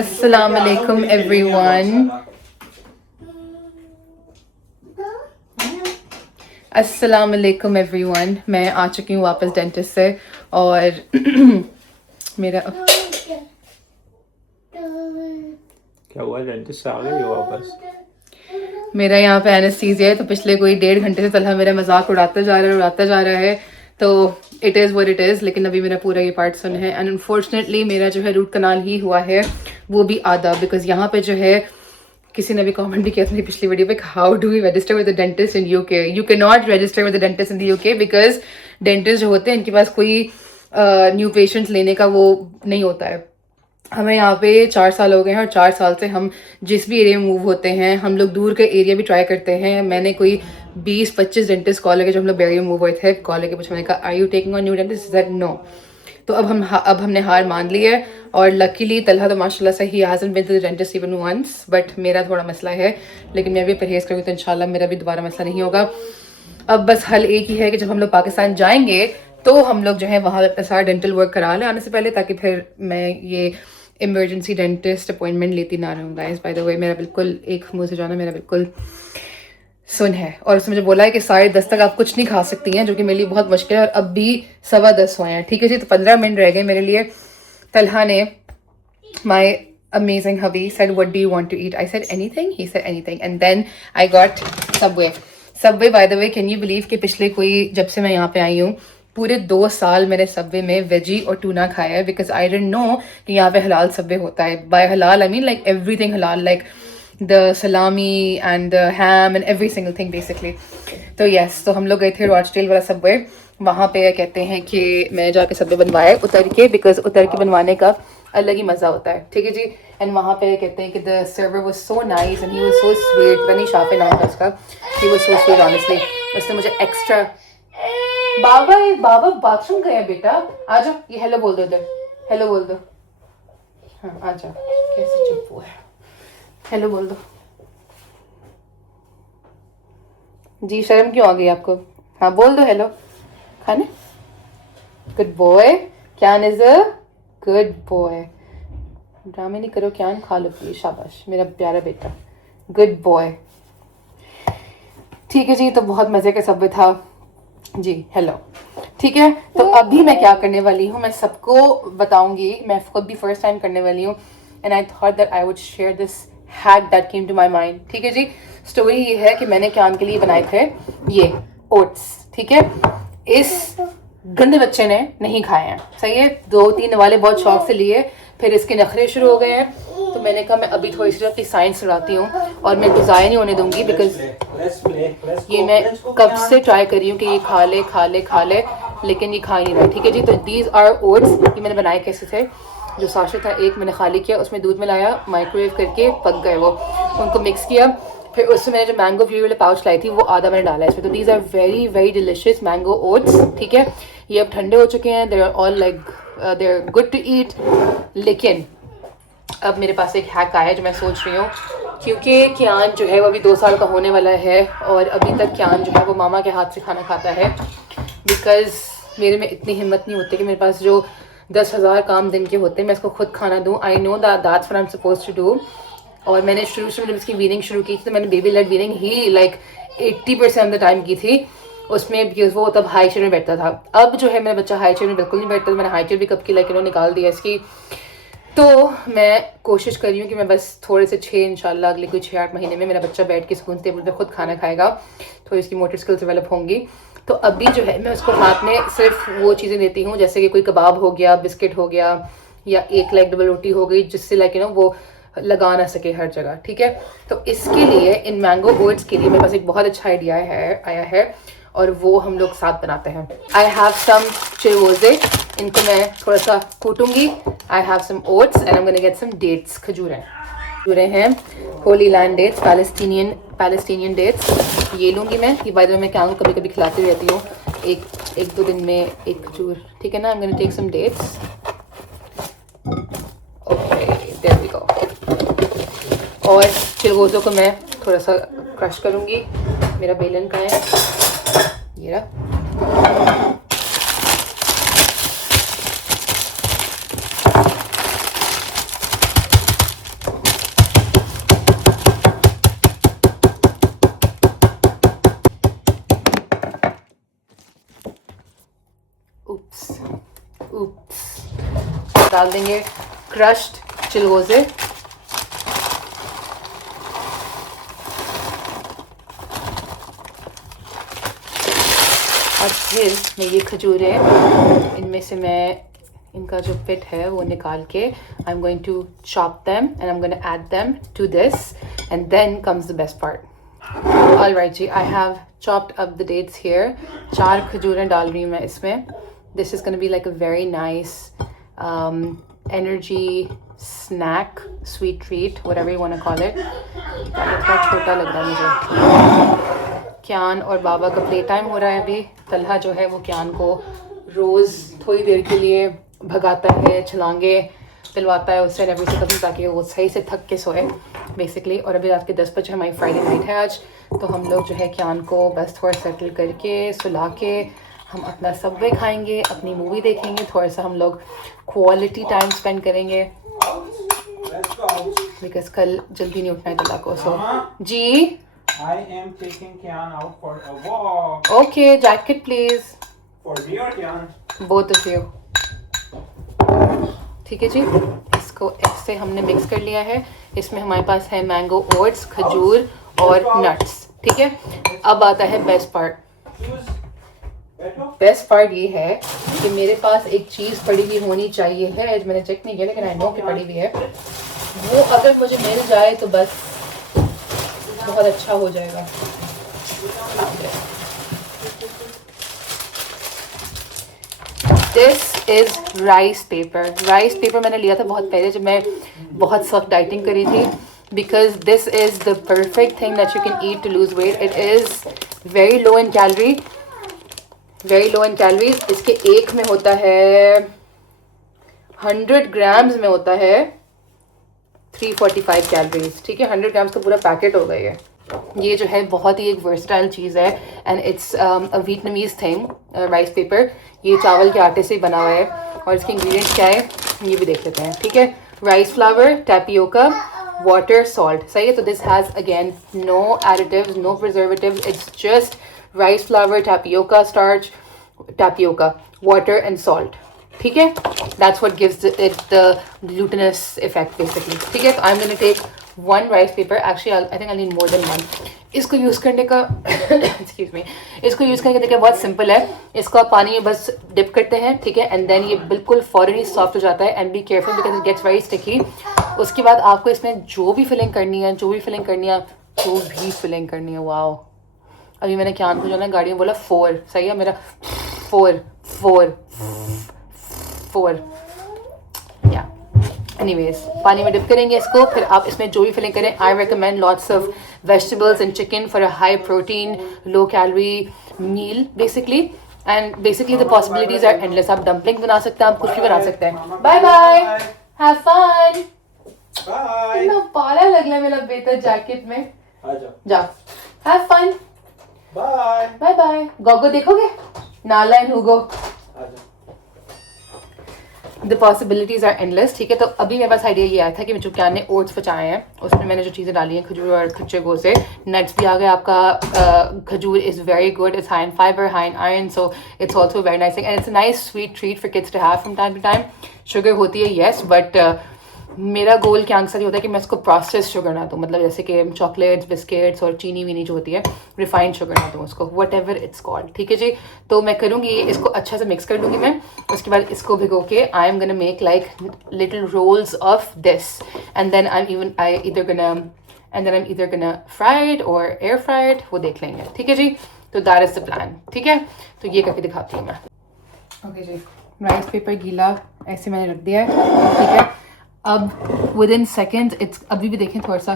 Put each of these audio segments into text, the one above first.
अस्सलाम वालेकुम एवरीवन। अस्सलाम वालेकुम एवरीवन। मैं आ चुकी हूँ वापस डेंटिस्ट से और मेरा क्या हुआ? डेंटिस्ट से आ गई हो वापस? मेरा यहाँ पे एनेस्थीसिया है, तो पिछले कोई 1.5 घंटे से तलहा मेरा मजाक उड़ाता जा रहा है। तो it is what it is. लेकिन अभी मेरा पूरा ये पार्ट सुन है एंड अनफॉर्चुनेटली मेरा जो है रूट कनाल ही हुआ है, वो भी आधा। बिकॉज यहाँ पे जो है किसी ने भी कमेंट भी किया था पिछली वीडियो पे, how do we register with the dentist in UK. You can not register with the dentist in the UK because dentist जो होते हैं इनके पास कोई न्यू पेशेंट्स लेने का वो नहीं होता है। हमें यहाँ पे 4 साल हो गए हैं और 4 साल से हम जिस भी एरिया में मूव होते हैं हम लोग दूर के एरिया भी ट्राई करते हैं। मैंने कोई 20-25 डेंटिस्ट कॉल लगे जब हम लोग बैरियर मूव हुए थे। कॉल लगे पूछा, मैंने कहा are you taking on new dentist? That no. तो अब हमने हार मान ली है और लकीली तलहा तो माशाल्लाह से ही hasn't been to the dentist even once, but मेरा थोड़ा मसला है। लेकिन मैं भी परहेज़ करूँगी तो इंशाल्लाह मेरा भी दोबारा मसला नहीं होगा। अब बस हल एक ही है कि जब हम लोग पाकिस्तान जाएंगे तो हम लोग जो है वहाँ सारा डेंटल वर्क करा लें आने से पहले, ताकि फिर मैं ये इमरजेंसी डेंटिस्ट अपॉइंटमेंट लेती ना रहूँ। गाइस बाय द वे मेरा बिल्कुल एक मुँह से जाना मेरा बिल्कुल सुन है और उसने मुझे बोला है कि 10:30 तक आप कुछ नहीं खा सकती हैं, जो कि मेरे लिए बहुत मुश्किल है। और अब भी 10:15 हुए हैं। ठीक है जी, तो 15 मिनट रह गए मेरे लिए। तलहा ने माई amazing hubby said what do you want to eat? I said anything. He said anything and then I got Subway by the way, can you believe कि पिछले कोई जब से मैं यहाँ पे आई हूँ पूरे 2 साल मैंने सबवे में वेजी और टूना खाया है, बिकॉज आई डिडंट नो कि यहाँ पे हलाल सबवे होता है। बाय हलाल आई मीन लाइक एवरीथिंग हलाल, लाइक द सलामी and the ham and every single thing basically. तो यस, तो हम लोग गए थे रॉचडेल वाला सबवे। वहाँ पे कहते हैं कि मैं जाके सबवे बनवाया उतर के, बिकॉज उतर के बनवाने का अलग ही मज़ा होता है। ठीक है जी। एंड वहाँ पे कहते हैं कि the server was so nice and he was so sweet. पता नहीं शाफे नाम था उसका। He was so sweet honestly. उसने मुझे एक्स्ट्रा बाबा बाथरूम गए हैं बेटा, आ जाओ। ये हेलो बोल दो, इधर हेलो बोल दो। हाँ आ जाओ। कैसे चुप हुआ है, हेलो बोल दो जी। शर्म क्यों आ गई आपको? हाँ बोल दो हेलो। खाने good boy. Can is a good boy. ड्रामे नहीं करो, क्या खा लो प्लीज। शाबाश मेरा प्यारा बेटा, गुड बॉय। ठीक है जी, तो बहुत मजे का सबवे था जी। हेलो। ठीक है, तो अभी मैं क्या करने वाली हूँ मैं सबको बताऊंगी। मैं खुद भी फर्स्ट टाइम करने वाली हूँ and I thought that I would share this hack that came to my mind. ठीक है जी, स्टोरी ये है कि मैंने क्या के लिए बनाए थे ये ओट्स। ठीक है, इस गंदे बच्चे ने नहीं खाए हैं, सही है। 2-3 वाले बहुत शौक से लिए, फिर इसके नखरे शुरू हो गए हैं। तो मैंने कहा मैं अभी थोड़ी सी अपनी साइंस उड़ाती हूँ और मैं तो ज़ाया नहीं होने दूंगी, बिकॉज ये मैं कब से ट्राई कर रही हूँ कि ये खा ले लेकिन ये खा ही नहीं रहा। ठीक है जी, तो दीज आर ओट्स। ये मैंने बनाए कैसे थे, जो साशे था एक मैंने खाली किया, उसमें दूध मिलाया, माइक्रोवेव करके पक गए वो, उनको मिक्स किया। फिर उसमें मैंने जो मैंगो फ्लेवर वाले पाउच लाई थी वो आधा मैंने डाला इसमें। तो these are very very delicious mango oats. ठीक है, ये अब ठंडे हो चुके हैं, they are all like they are good to eat. लेकिन अब मेरे पास एक हैक आया है जो मैं सोच रही हूँ, क्योंकि क्यान जो है वो अभी 2 साल का होने वाला है और अभी तक क्यान जो है वो मामा के हाथ से खाना खाता है। बिकॉज मेरे में इतनी हिम्मत नहीं होती कि मेरे पास जो 10,000 काम दिन के होते हैं मैं इसको खुद खाना दूँ। I know that's what I am suppose to do. और मैंने शुरू से जब इसकी वीनिंग शुरू की थी तो मैंने baby led weaning he like 80% of the time की थी उसमें, बिकॉज वो तब हाई चेयर में बैठता था। अब जो है मेरा बच्चा हाई चेयर में बिल्कुल नहीं बैठता, तो मैंने हाई चेयर भी कब की लाइक निकाल दिया इसकी। तो मैं कोशिश कर रही हूँ कि मैं बस थोड़े से 6 इंशाल्लाह अगले कोई 6-8 महीने में मेरा बच्चा बैठ के सुकून टेबल पे खुद खाना खाएगा, थोड़ी इसकी मोटर स्किल्स डेवलप होंगी। तो अभी जो है मैं उसको हाथ में सिर्फ वो चीज़ें देती हूँ जैसे कि कोई कबाब हो गया, बिस्किट हो गया, या एक लेग डबल रोटी हो गई, जिससे लाइक वो लगा ना सके हर जगह। ठीक है, तो इसके लिए इन मैंगो ओट्स के लिए मेरे पास एक बहुत अच्छा आइडिया आया है और वो हम लोग साथ बनाते हैं। आई हैव सम चिरोज़े, इनको मैं थोड़ा सा कूटूंगी। I have some oats and I am gonna get some dates, खजूरें हैं, Holy Land dates, Palestinian dates. ये लूँगी मैं। ये बाय द वे मैं क्या कभी कभी खिलाती रहती हूँ, एक 2 दिन में एक खजूर। ठीक है ना, I am gonna take some dates. Okay, there we go. और चिरगोज़ों को मैं थोड़ा सा क्रश करूँगी। मेरा बेलन का है ये रहा। डाल देंगे क्रश्ड चिलगोज़े। और फिर मैं ये खजूरें इनमें से मैं इनका जो पिट है वो निकाल के I am going to chop them and I am going to add them to this and then comes the best part. Alright जी, I have chopped up the dates here। 4 खजूरें डाल रही हूँ मैं इसमें। This is going to be like a very nice energy snack, sweet treat, whatever you want to call it। थोड़ा छोटा लग रहा है मुझे। क्यान और बाबा का प्ले टाइम हो रहा है अभी। तलहा जो है वो क्यान को रोज़ थोड़ी देर के लिए भगाता है, छलांगे दिलवाता है उससे एवरी ताकि वो सही से थक के सोए बेसिकली। और अभी रात के 10 बजे हमारी फ्राइडे नाइट है आज, तो हम लोग जो है क्यान को बस थोड़ा सेटल करके सुला के हम अपना सबवे खाएंगे, अपनी मूवी देखेंगे, थोड़ा सा हम लोग क्वालिटी टाइम स्पेंड करेंगे बिकॉज कल जल्दी नहीं उठना है तला को। सो जी I am taking Kian out for a walk. Okay, jacket please For me or Kian? Both of you. ठीक है जी, इसको ऐसे हमने मिक्स कर लिया है। इसमें हमारे पास है मैंगो ओट्स, खजूर और नट्स। ठीक है, अब आता है बेस्ट पार्ट। बेस्ट पार्ट ये है कि मेरे पास एक चीज़ पड़ी हुई होनी चाहिए है, मैंने चेक नहीं किया लेकिन आई नो कि पड़ी हुई है। वो अगर मुझे मिल जाए तो बस बहुत अच्छा हो जाएगा। This is rice paper. Rice paper मैंने लिया था बहुत पहले जब मैं बहुत सख्त डाइटिंग करी थी, because this is the perfect thing that you can eat to lose weight. It is very low in calorie, very low in calories. इसके एक में होता है 100 ग्राम्स में होता है 345 कैलोरीज। ठीक है, 100 ग्राम्स का पूरा पैकेट होगा ये जो है बहुत ही एक वर्सटाइल चीज़ है and it's a Vietnamese thing. Rice paper ये चावल के आटे से बना हुआ है और इसके इंग्रेडिएंट्स क्या है ये भी देख लेते हैं। ठीक है, rice flour, tapioca, water, salt. सही है, तो this has again no additives, no preservatives, it's just rice flour, tapioca starch, tapioca, water and salt. ठीक है, that's what gives it the glutenous effect basically. ठीक है, तो I am going to take 1 rice paper, actually I think I need more than 1। इसको use करने का excuse me, इसको use करने का तरीका बहुत सिंपल है। इसको आप पानी में बस डिप करते हैं, ठीक है, एंड देन ये बिल्कुल फौरन ही सॉफ्ट हो जाता है। And be careful because it gets very sticky. उसके बाद आपको इसमें जो भी फिलिंग करनी है, वाओ। अभी मैंने क्या को जो ना गाड़ी में बोला 4, सही है मेरा 4 या एनीवेज, पानी में डिप करेंगे इसको, फिर आप इसमें जो भी फिलिंग करें। I recommend lots of vegetables and chicken for a high protein low calorie meal basically. And basically the possibilities are endless. आप डम्पलिंग बना सकते हैं, आप कुछ भी बना सकते हैं। Bye bye, have fun. Bye. इतना पाला लग रहा है मेरा बेटा जैकेट में। जाओ, have fun. Bye. Bye bye. गोगो देखोगे, नाला एंड हुगो। The possibilities are endless. ठीक है, तो अभी मेरे पास आइडिया ये आया था कि जो क्या ने ओट्स बचाए हैं उसमें मैंने जो चीज़ें डाली हैं, खजूर और कच्चे गोसे, नट्स भी आ गए आपका। Khajoor is very good, it's high in fibre, high in iron, so it's also very nice and it's a nice sweet treat for kids to have from time to time. Sugar होती है yes, but मेरा गोल क्या अक्सर ये होता है कि मैं इसको प्रोसेस शुगर ना दूँ, मतलब जैसे कि चॉकलेट्स, बिस्किट्स और चीनी वीनी जो होती है, रिफाइंड शुगर ना दूँ उसको, वट एवर इट्स कॉल्ड। ठीक है जी, तो मैं करूँगी इसको अच्छा से मिक्स कर लूँगी मैं। उसके बाद इसको भिगो के I am gonna make like little rolls of this and then I am either gonna fried और एयर फ्राइड, वो देख लेंगे। ठीक है जी, तो दैट इज़ द प्लान। ठीक है, तो ये करके दिखाती हूँ मैं। ओके जी, राइस पेपर गीला ऐसे मैंने रख दिया है। ठीक है, अब विद इन सेकेंड्स इट्स, अभी भी देखें थोड़ा सा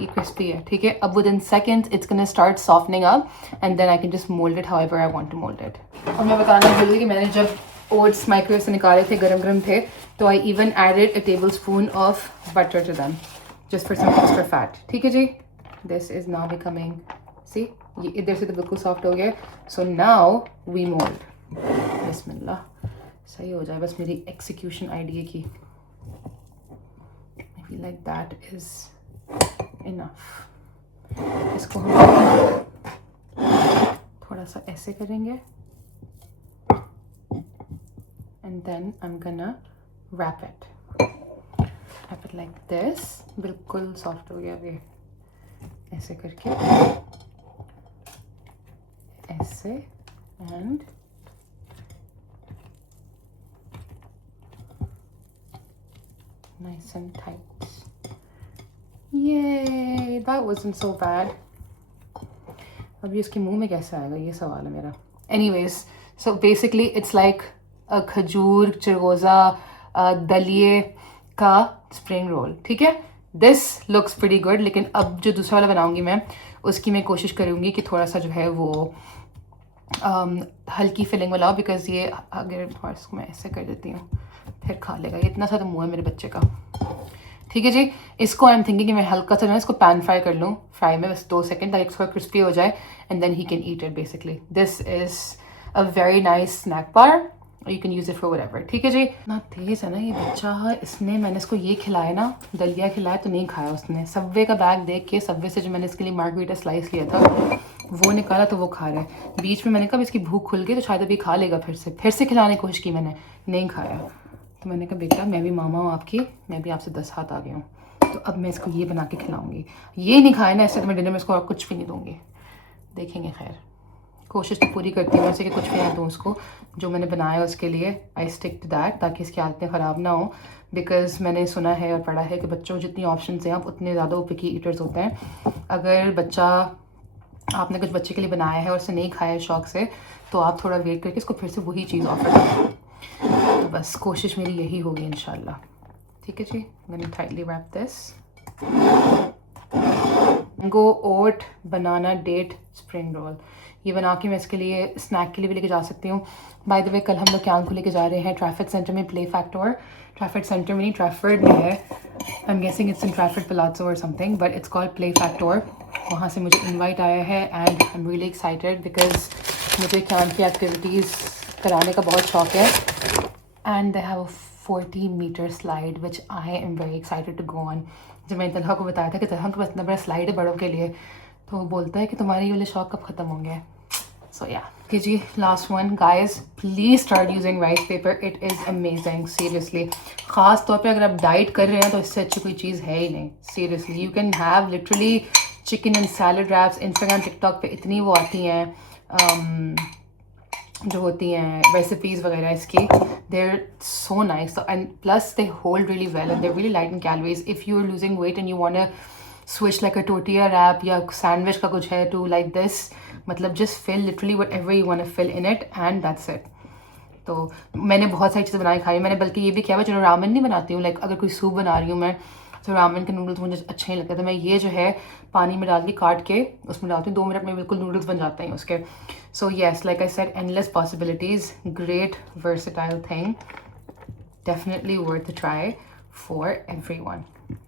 ये क्रिस्पी है। ठीक है, अब within seconds it's gonna start softening up and then I can just mould it however I want to mould it. और मैं बताना भूल गई कि मैंने जब ओट्स माइक्रोवेव से निकाले थे, गरम गरम थे, तो I even added a tablespoon of butter to them just for some extra fat. ठीक है जी, this is now becoming, see ये इधर से तो बिल्कुल सॉफ्ट हो गया। So now we mould. बिस्मिल्लाह, सही हो जाए बस मेरी एक्सिक्यूशन आइडिया की। I feel like that is enough. इसको हम थोड़ा सा ऐसे करेंगे and then I'm gonna wrap it like this. बिल्कुल soft हो गया ये, ऐसे करके, ऐसे, and nice and tight. Yay, that wasn't so bad. अब ये इसके मुंह में कैसे आएगा, ये सवाल है मेरा. Anyways, so basically it's like a खजूर चिरगोज़ा दलिए का स्प्रिंग रोल. ठीक है, दिस लुक्स प्रीटी गुड. लेकिन अब जो दूसरा वाला बनाऊंगी मैं, उसकी मैं कोशिश करूँगी कि थोड़ा सा जो है वो हल्की फिलिंग वाला हो, बिकॉज ये अगर थोड़ा इसको मैं ऐसे कर देती हूँ फिर खा लेगा. इतना सा तो मुँह है मेरे बच्चे का. ठीक है जी, इसको आई एम थिंकिंग कि मैं हल्का सा जो है इसको पैन फ्राई कर लूँ, फ्राई में बस 2 सेकेंड, ताकि थोड़ा क्रिस्पी हो जाए, and then he can eat it. Basically this is a very nice snack bar, you can use it for whatever. ठीक है जी. इतना तेज़ है ना ये बच्चा, इसने, मैंने इसको ये खिलाया ना, दलिया खिलाया तो नहीं खाया उसने. सब्वे का बैग देख के, सब्वे से जो मैंने इसके लिए मार्गरीटा स्लाइस लिया था वो निकाला तो वो खा रहा है. बीच में मैंने कहा इसकी भूख खुल गई तो शायद अभी खा लेगा. फिर से खिलाने की कोशिश की मैंने, नहीं खाया. तो मैंने कहा बेटा मैं भी मामा हूँ आपकी, मैं भी आपसे 10 हाथ आ गई हूँ, तो अब मैं इसको ये बना के खिलाऊंगी. ये नहीं खाया ना, ऐसे तो मैं डिनर में इसको और कुछ भी नहीं दूँगी. देखेंगे. खैर कोशिश तो पूरी करती हूँ वैसे कि कुछ भी ना दूँ उसको. जो मैंने बनाया उसके लिए आई स्टिक टू दैट, ताकि इसकी आदतें ख़राब ना हो. बिकॉज मैंने सुना है और पढ़ा है कि बच्चों को जितनी ऑप्शन हैं आप उतने ज़्यादा वो पिकी ईटर्स होते हैं. अगर बच्चा, आपने कुछ बच्चे के लिए बनाया है और उसे नहीं खाया है शौक से, तो आप थोड़ा वेट करके इसको फिर से वही चीज़ ऑफर करें. तो बस कोशिश मेरी यही होगी इंशाल्लाह. ठीक है जी. मैंने tightly wrap this. Mango oat banana date spring roll, ये बना के मैं इसके लिए स्नैक के लिए भी लेके जा सकती हूँ. बाय द वे कल हम लोग क्या को लेके जा रहे हैं ट्रैफिक सेंटर में, प्ले फैक्टर. ट्रैफिक सेंटर में नहीं, ट्रैफर्ड में है. I am guessing it's in Trafford palazzo और something, but it's called Play Factor. वहाँ से मुझे इनवाइट आया है and I am really excited because मुझे कैंप की एक्टिविटीज़ कराने का बहुत शौक है. And they have 40 metre slide which I am very excited to go on. जब मैंने तलहा को बताया था कि तलहा के पास इतना बड़ा स्लाइड है बड़ों के लिए, तो वो बोलता है कि तुम्हारे ये वाले शौक कब ख़त्म होंगे. सो या कि जी, last one guys, please start using rice paper. It is amazing seriously. ख़ास तौर पे अगर आप डाइट कर रहे हैं तो इससे अच्छी कोई चीज़ है ही नहीं. Seriously you can have literally chicken and salad wraps. Instagram TikTok पे इतनी वो आती हैं जो होती हैं रेसिपीज़ वगैरह इसकी. They're so nice and plus they hold really well and they're really light in calories. If you are losing weight and you want to switch like a टोटिया रैप या सैंडविच का कुछ है टू लाइक दिस, मतलब just fill literally whatever you want to fill in it and that's it. तो मैंने बहुत सारी चीज़ें बनाई खाई. मैंने बल्कि ये भी किया हुआ, जो रामेन नहीं बनाती हूँ, लाइक अगर कोई सूप बना रही हूँ मैं, तो रामेन के नूडल्स मुझे अच्छे नहीं लगते, तो मैं ये जो है पानी में डाल के काट के उसमें डालती हूँ. 2 मिनट में बिल्कुल नूडल्स बन जाते हैं उसके. So yes, like I said, endless possibilities, great versatile thing, definitely worth try for everyone.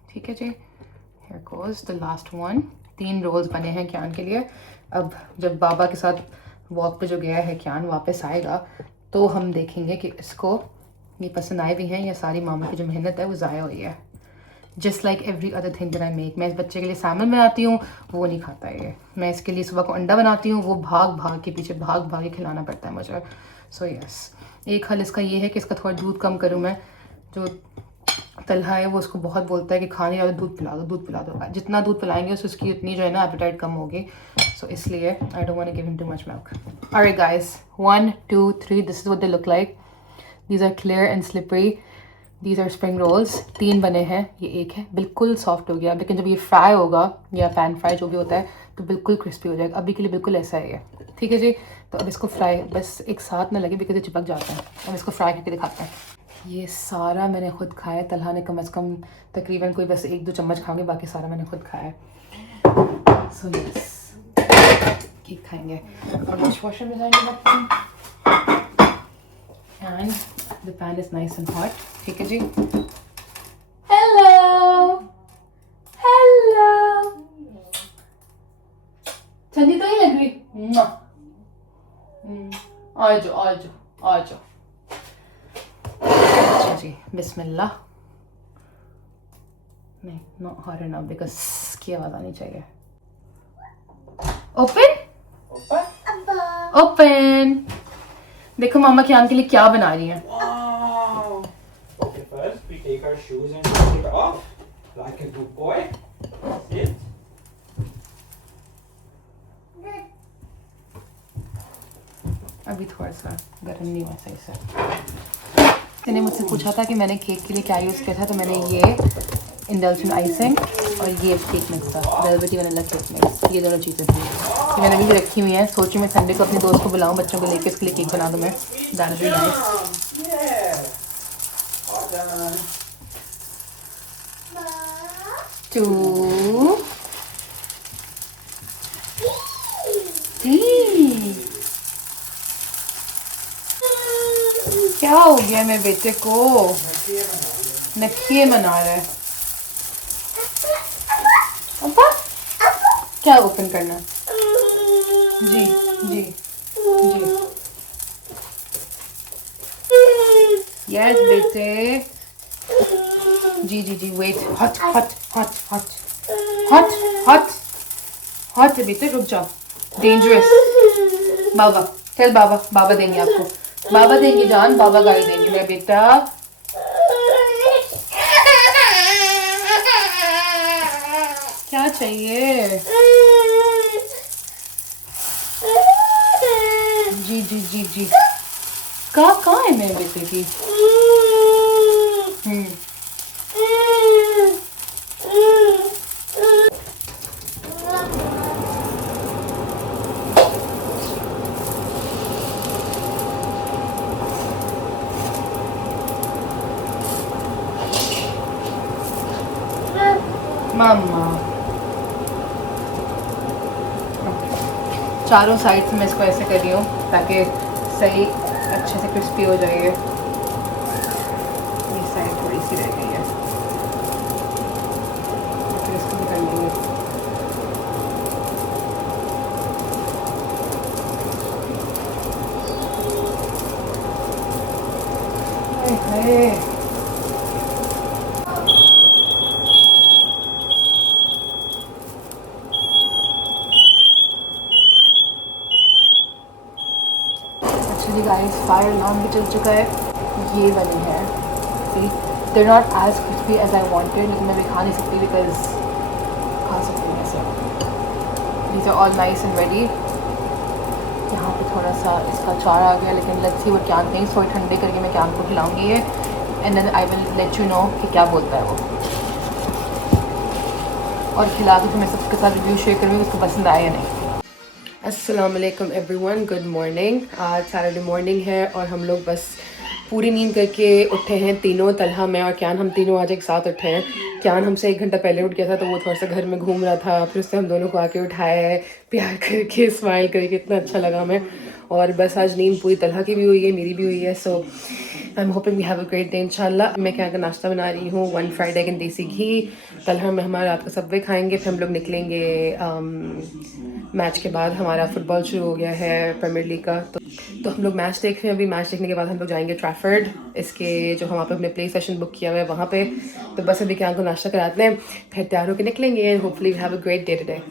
ठीक है जी. Here goes the last one. 3 rolls बने हैं क्यान के लिए. अब जब बाबा के साथ वॉक पे जो गया है क्यान वापस आएगा तो हम देखेंगे कि इसको ये पसंद आए भी हैं या सारी मामा की जो मेहनत है वो ज़ाया हुई है. Just like every other thing that I make. मैं इस बच्चे के लिए सैमन बनाती हूँ, वो नहीं खाता है ये. मैं इसके लिए सुबह को अंडा बनाती हूँ, वो भाग भाग के पीछे भाग भाग के खिलाना पड़ता है मुझे. सो यस, एक हल इसका ये है कि इसका थोड़ा दूध कम करूँ मैं. जो तलहा है वो उसको बहुत बोलता है कि खाने वाला दूध पिला दो, दूध पिला दो. जितना दूध पिलाएंगे उसकी उतनी जो है ना एपेटाइट कम होगी. सो इसलिए I don't want to give him too much milk. Alright guys, 1 2 3, this is what they look like. These are clear and slippery. These are spring rolls. 3 बने हैं, ये एक है बिल्कुल सॉफ्ट हो गया, लेकिन जब ये फ्राई होगा या पैन फ्राई जो भी होता है तो बिल्कुल क्रिस्पी हो जाएगा. अभी के लिए बिल्कुल ऐसा ही है. ठीक है जी. तो अब इसको फ्राई बस एक साथ ना लगे बिकॉज ये चिपक जाते हैं. अब इसको फ्राई करके दिखाते हैं. ये सारा मैंने खुद खाया. तलहा ने कम से कम तकरीबन कोई बस 1-2 चम्मच खाऊंगी, बाकी सारा मैंने खुद खाया है. सो यस, केक खाएंगे और डिशवॉशर में जाएंगे. And the pan is nice and hot. ठीक है जी. हेलो हेलो, ठंडी तो नहीं लग रही? आ जाओ आ जाओ आ जाओ. अच्छा जी, बिस्मिल्लाह. नहीं, नॉट हॉट इनफ बिकॉज की आवाज आनी चाहिए. Open open. देखो मामा क्यान के लिए क्या बना रही हैं. shoes and take it off. Like a good boy. Sit. अभी थोड़ा सा गर्म नहीं हुआ सही से। मैंने मुझसे पूछा था कि मैंने केक के लिए क्या यूज़ किया था, तो मैंने ये इंडल्जेंट आइसिंग और ये केक मिक्स था, वेलवेटी वनीला केक मिक्स, ये दोनों चीज़ें थी। ये मैंने अभी रखी हुई हैं। सोची मैं संडे को अपने दोस्त को बुलाऊं, बच्चों को लेके उसके लिए केक बना दूं मैं। That be nice. Yeah. Well done. 2 3। क्या हो गया मेरे बेटे को? नखिए मना रहा है। पापा क्या ओपन करना? जी जी जी। यस बेटे। जी जी जी। Wait. Hot hot hot hot hot hot hot है बेटे, रुक जाओ। डेंजरस। बाबा चल, बाबा बाबा देंगे आपको, बाबा देंगे जान, बाबा गाड़ी देंगे मेरा बेटा। क्या चाहिए? जी जी जी जी। कहाँ है मेरे बेटे की? मामा चारों साइड से मैं इसको ऐसे कर रही हूँ ताकि सही अच्छे से क्रिस्पी हो जाए। ये साइड थोड़ी सी रह गई है, फिर इसको भी कर लेंगे। Hi actually guys fire alarm भी चल चुका है। ये बनी है, see they not as crispy as I wanted, लेकिन मैं भी खा नहीं सकती बिकॉज खा सकती हूँ ऐसे। These are all nice and ready. यहाँ पे थोड़ा सा इसका चार आ गया, लेकिन let's see what Kane thinks. थोड़ी ठंडे करके मैं कैन को खिलाऊंगी ये, and then I will let you know कि क्या बोलता है वो। और खिला के तो मैं सबके साथ रिव्यू शेयर करूँगी उसको पसंद आया या नहीं। अस्सलाम वालेकुम एवरीवन, गुड मॉर्निंग। आज सैटरडे मॉर्निंग है और हम लोग बस पूरी नींद करके उठे हैं तीनों, तलहा, मैं और क्यान। हम तीनों आज एक साथ उठे हैं। क्यान हमसे 1 घंटा पहले उठ गया था, तो वो थोड़ा सा घर में घूम रहा था, फिर उससे हम दोनों को आके उठाया है, प्यार करके स्माइल करके, इतना अच्छा लगा हमें। और बस आज नींद पूरी तलहा की भी हुई है, मेरी भी हुई है। So I am hoping we have a great day इंशाल्लाह। मैं क्या का नाश्ता बना रही हूँ, 1 फ्राइड एग एंड देसी घी। तलहा में हमारा रात का सबवे खाएंगे, फिर हम लोग निकलेंगे मैच के बाद। हमारा फुटबॉल शुरू हो गया है, प्रीमियर लीग का, तो हम लोग मैच देख रहे हैं। अभी मैच देखने के बाद हम लोग जाएंगे ट्रैफर्ड, इसके जो हम पे अपने प्ले सेशन बुक किया हुआ है वहाँ पे। तो बस अभी क्या को नाश्ता कराते हैं, फिर तैयार होकर निकलेंगे and hopefully we have a great day today.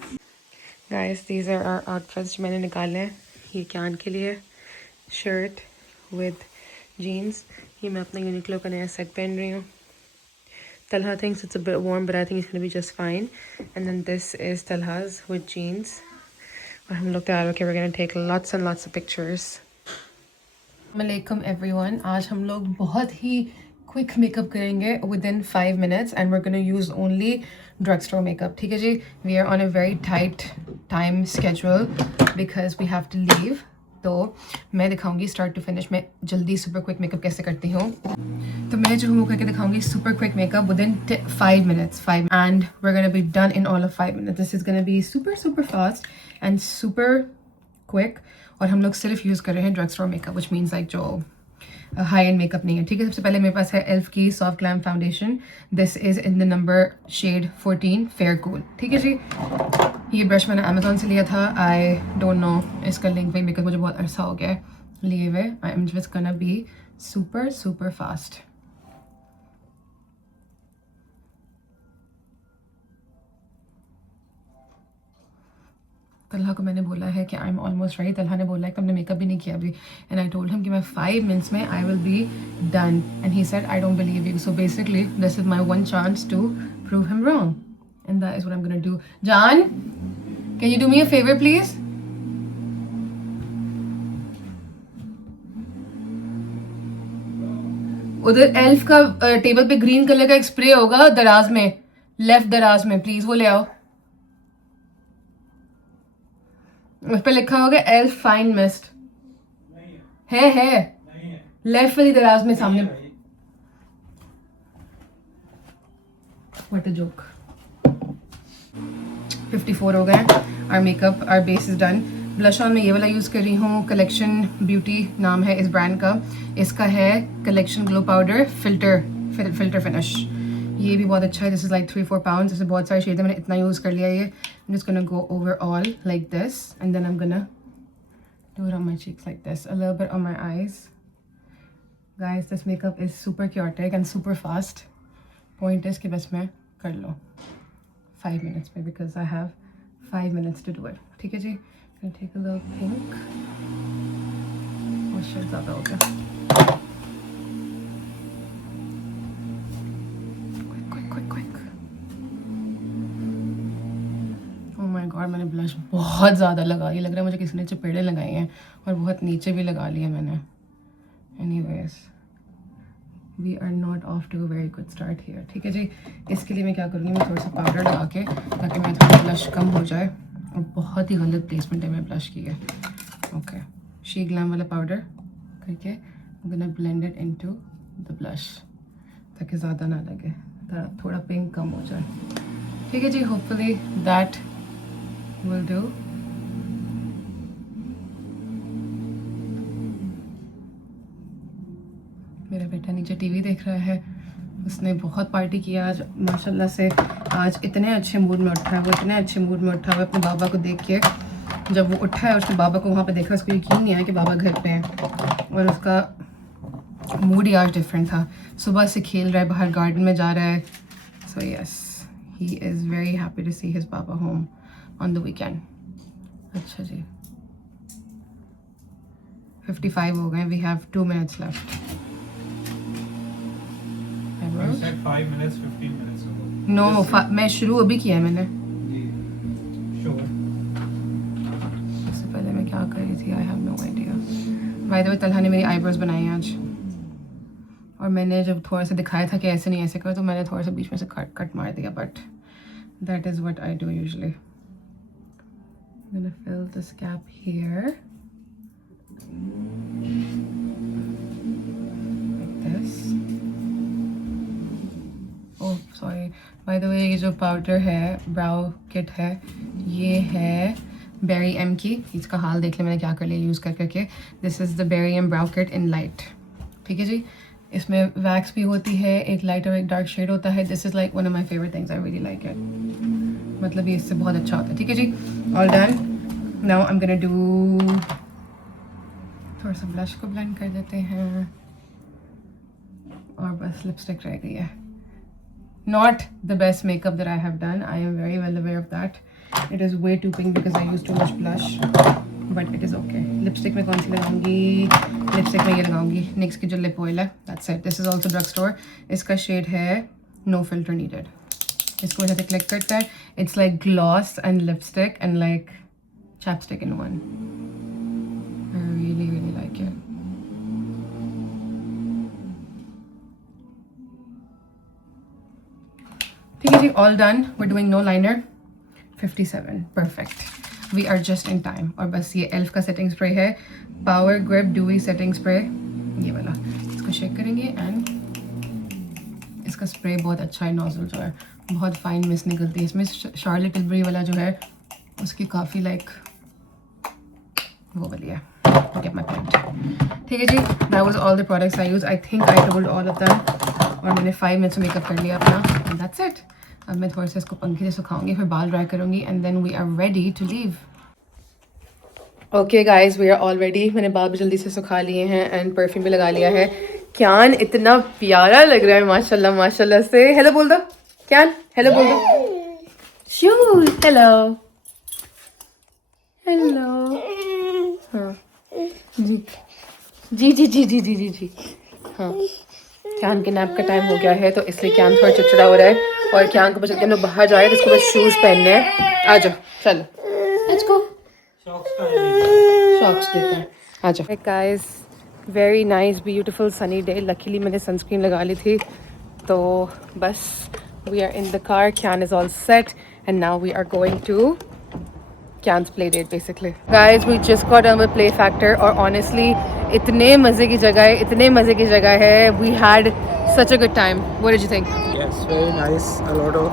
Guys these are our outfits जो मैंने निकाले हैं। ये क्यान के लिए शर्ट विद जीन्स, ये मैं अपना यूनिक्लो का नया सेट पहन रही हूँ। Talha thinks it's a bit warm, but I think it's going to be just fine. And then this is Talha's with jeans. और हम लोग तैयार होके we're going to take lots and lots of pictures. Assalamualaikum everyone. आज हम लोग बहुत ही quick makeup करेंगे within 5 minutes and we're going to use only drugstore makeup. ठीक है जी? We are on a very tight time schedule because we have to leave. तो मैं दिखाऊंगी स्टार्ट टू फिनिश में जल्दी सुपर क्विक मेकअप कैसे करती हूँ। तो मैं जो हूँ करके दिखाऊंगी super quick makeup within 5 minutes, and we are gonna be done in all of 5 minutes. This is gonna be super super fast and super quick. और हम लोग सिर्फ यूज़ कर रहे हैं drug store makeup, which means like जो high end makeup नहीं है। ठीक है, सबसे पहले मेरे पास है एल्फ की soft glam foundation. This is in the number shade 14 fair cool. ठीक है जी, ये ब्रश मैंने अमेजोन से लिया था। आई डोंट नो इसका लिंक भी, बिकॉज मुझे बहुत अरसा हो गया है लिए हुए। I am just gonna be super super fast. Talha को मैंने बोला है कि I am almost ready. Talha ने बोला है कि हमने मेकअप भी नहीं किया अभी, एंड आई टोल्ड हिम कि मैं 5 मिनट्स में I will be done, and he said I don't believe you. So basically this is my one chance to prove him wrong, and that is what I am gonna do. जान, can you do me a favour please? उधर elf का table पे green colour का एक spray होगा दराज में, left दराज में, प्लीज वो ले आओ। उस पर लिखा होगा एल्फ फाइन मिस्ट। है लेफ्ट वाली दराज में सामने। What a joke. 54 हो गए। Our makeup, our base is done. Blush on में ये वाला यूज़ कर रही हूँ, कलेक्शन ब्यूटी नाम है इस ब्रांड का। इसका है collection glow powder filter finish. ये भी बहुत अच्छा है। This is like 3-4 pounds. इसमें बहुत सारे शेड है, मैंने इतना यूज़ कर लिया। ये I'm just gonna go over all like this, and then I'm gonna do it on my cheeks like this, a little bit on my eyes. Guys, this makeup is super chaotic and super fast. Point is कि बस मैं कर लो 5 minutes में, because I have 5 minutes to do it. ठीक है जी? I'm gonna take a little pink. Oh shit, ज़्यादा हो गया। Quick. Oh my God, मैंने ब्लश बहुत ज़्यादा लगा लिया। लग रहा है मुझे किसी ने चपेड़े लगाए हैं, और बहुत नीचे भी लगा लिया मैंने। Anyways, we are not off to a very good start here. ठीक है जी? इसके लिए मैं क्या करूँगी, मैं थोड़ा सा पाउडर लगा के, ताकि मेरा थोड़ा ब्लश कम हो जाए। और बहुत ही गलत प्लेसमेंट है मैं ब्लश की है। ओके, शी ग्लैम वाला पाउडर करके I'm gonna blend it into the blush, ताकि ज़्यादा ना लगे, थोड़ा पिंक कम हो जाए। ठीक है जी? Hopefully that will do. मेरा बेटा नीचे टीवी देख रहा है। उसने बहुत पार्टी किया आज माशाल्लाह से। आज इतने अच्छे मूड में उठा है वो, इतने अच्छे मूड में उठा है अपने बाबा को देख के। जब वो उठा है उसके बाबा को वहाँ पे देखा, उसको यकीन नहीं आया कि बाबा घर पे हैं, और उसका मूड ही आज डिफरेंट था। सुबह से खेल रहा है, बाहर गार्डन में जा रहा है। So yes, he is very happy to see his बाबा होम on the weekend. अच्छा जी, 55 हो गए। We have 2 minutes left. You said 5 minutes, 15 minutes ago. No, मैं शुरू अभी किया है मैंने। Sure. इससे पहले मैं क्या कर रही थी, I have no idea. By the way, Talha ने मेरी आईब्रोज बनाई हैं आज, और मैंने जब थोड़ा सा दिखाया था कि ऐसे नहीं ऐसे करो, तो मैंने थोड़ा सा बीच में से कट मार दिया, but that is what I do usually. I'm gonna fill this gap here like this. Oh sorry, by the way, ये जो पाउडर है, ब्राउ किट है, ये है बेरी एम की। इसका हाल देख ले मैंने क्या कर लिया यूज़ करके। This is the Barry M brow kit in light. ठीक है जी? इसमें वैक्स भी होती है, एक लाइट और एक डार्क शेड होता है। This is like one of my favourite things, I really like it. मतलब ये इससे बहुत अच्छा होता है। ठीक है जी? All done. Now I am gonna do, थोड़ा सा ब्लश को ब्लेंड कर देते हैं, और बस लिपस्टिक रह गई है। Not the best makeup that I have done. I am very well aware of that. It is way too pink because I used too much blush, but it is okay. Lipstick में कौन सी लगाऊंगी? Lipstick में ये लगाऊंगी, NYX की जो lip oil है। That's it. This is also drugstore. इसका shade है No Filter Needed. इसको यहाँ पे click करते हैं। It's like gloss and lipstick and like chapstick in one. I really like it. ठीक है जी, all done. We're doing no liner. 57, perfect. We are just in time. और बस ये एल्फ का सेटिंग स्प्रे है, पावर ग्रिप डूई सेटिंग स्प्रे, ये वाला। इसको शेक करेंगे एंड इसका स्प्रे बहुत अच्छा है। नोजल जो है बहुत फाइन मिस्ट निकलती है इसमें। शार्लेट टिलबरी वाला जो है उसकी काफ़ी लाइक वो वाली है। Get my point. ठीक है जी, that was all the products I use. I think I told all of them. और मैंने 5 मिनट्स में मेकअप कर लिया अपना, and that's it. अब मैं थोड़ा सा इसको पंखे से सुखाऊंगी, फिर बाल ड्राई करूंगी, and then we are ready to leave. Okay guys, we are all ready. मैंने बाल भी जल्दी से सुखा लिए हैं and परफ्यूम भी लगा लिया है। क्यान इतना प्यारा लग रहा है माशाल्लाह माशाल्लाह से। हेलो बोल दो क्यान, हेलो बोल दो। शू, हेलो। हेलो। हाँ जी जी जी जी जी जी जी जी। हाँ क्यान के नैप का टाइम हो गया है तो इसलिए क्यान थोड़ा चिड़चिड़ा हो रहा है और क्यान को बस हम लोग बाहर जा रहे हैं तो उसको बस शूज़ पहनने हैं। आ जाओ चलो लेट्स गो। शॉक्स देते हैं आ जाओ। Guys very nice beautiful sunny day. Luckily मैंने सनस्क्रीन लगा ली थी तो बस we are in the car. Kyan is all set and now we are going to Kyan's play date basically. Guys, we just got done with Play Factor और honestly इतने मज़े की जगह है, इतने मज़े की जगह है. We had such a good time. What did you think? Yes, very nice. A lot of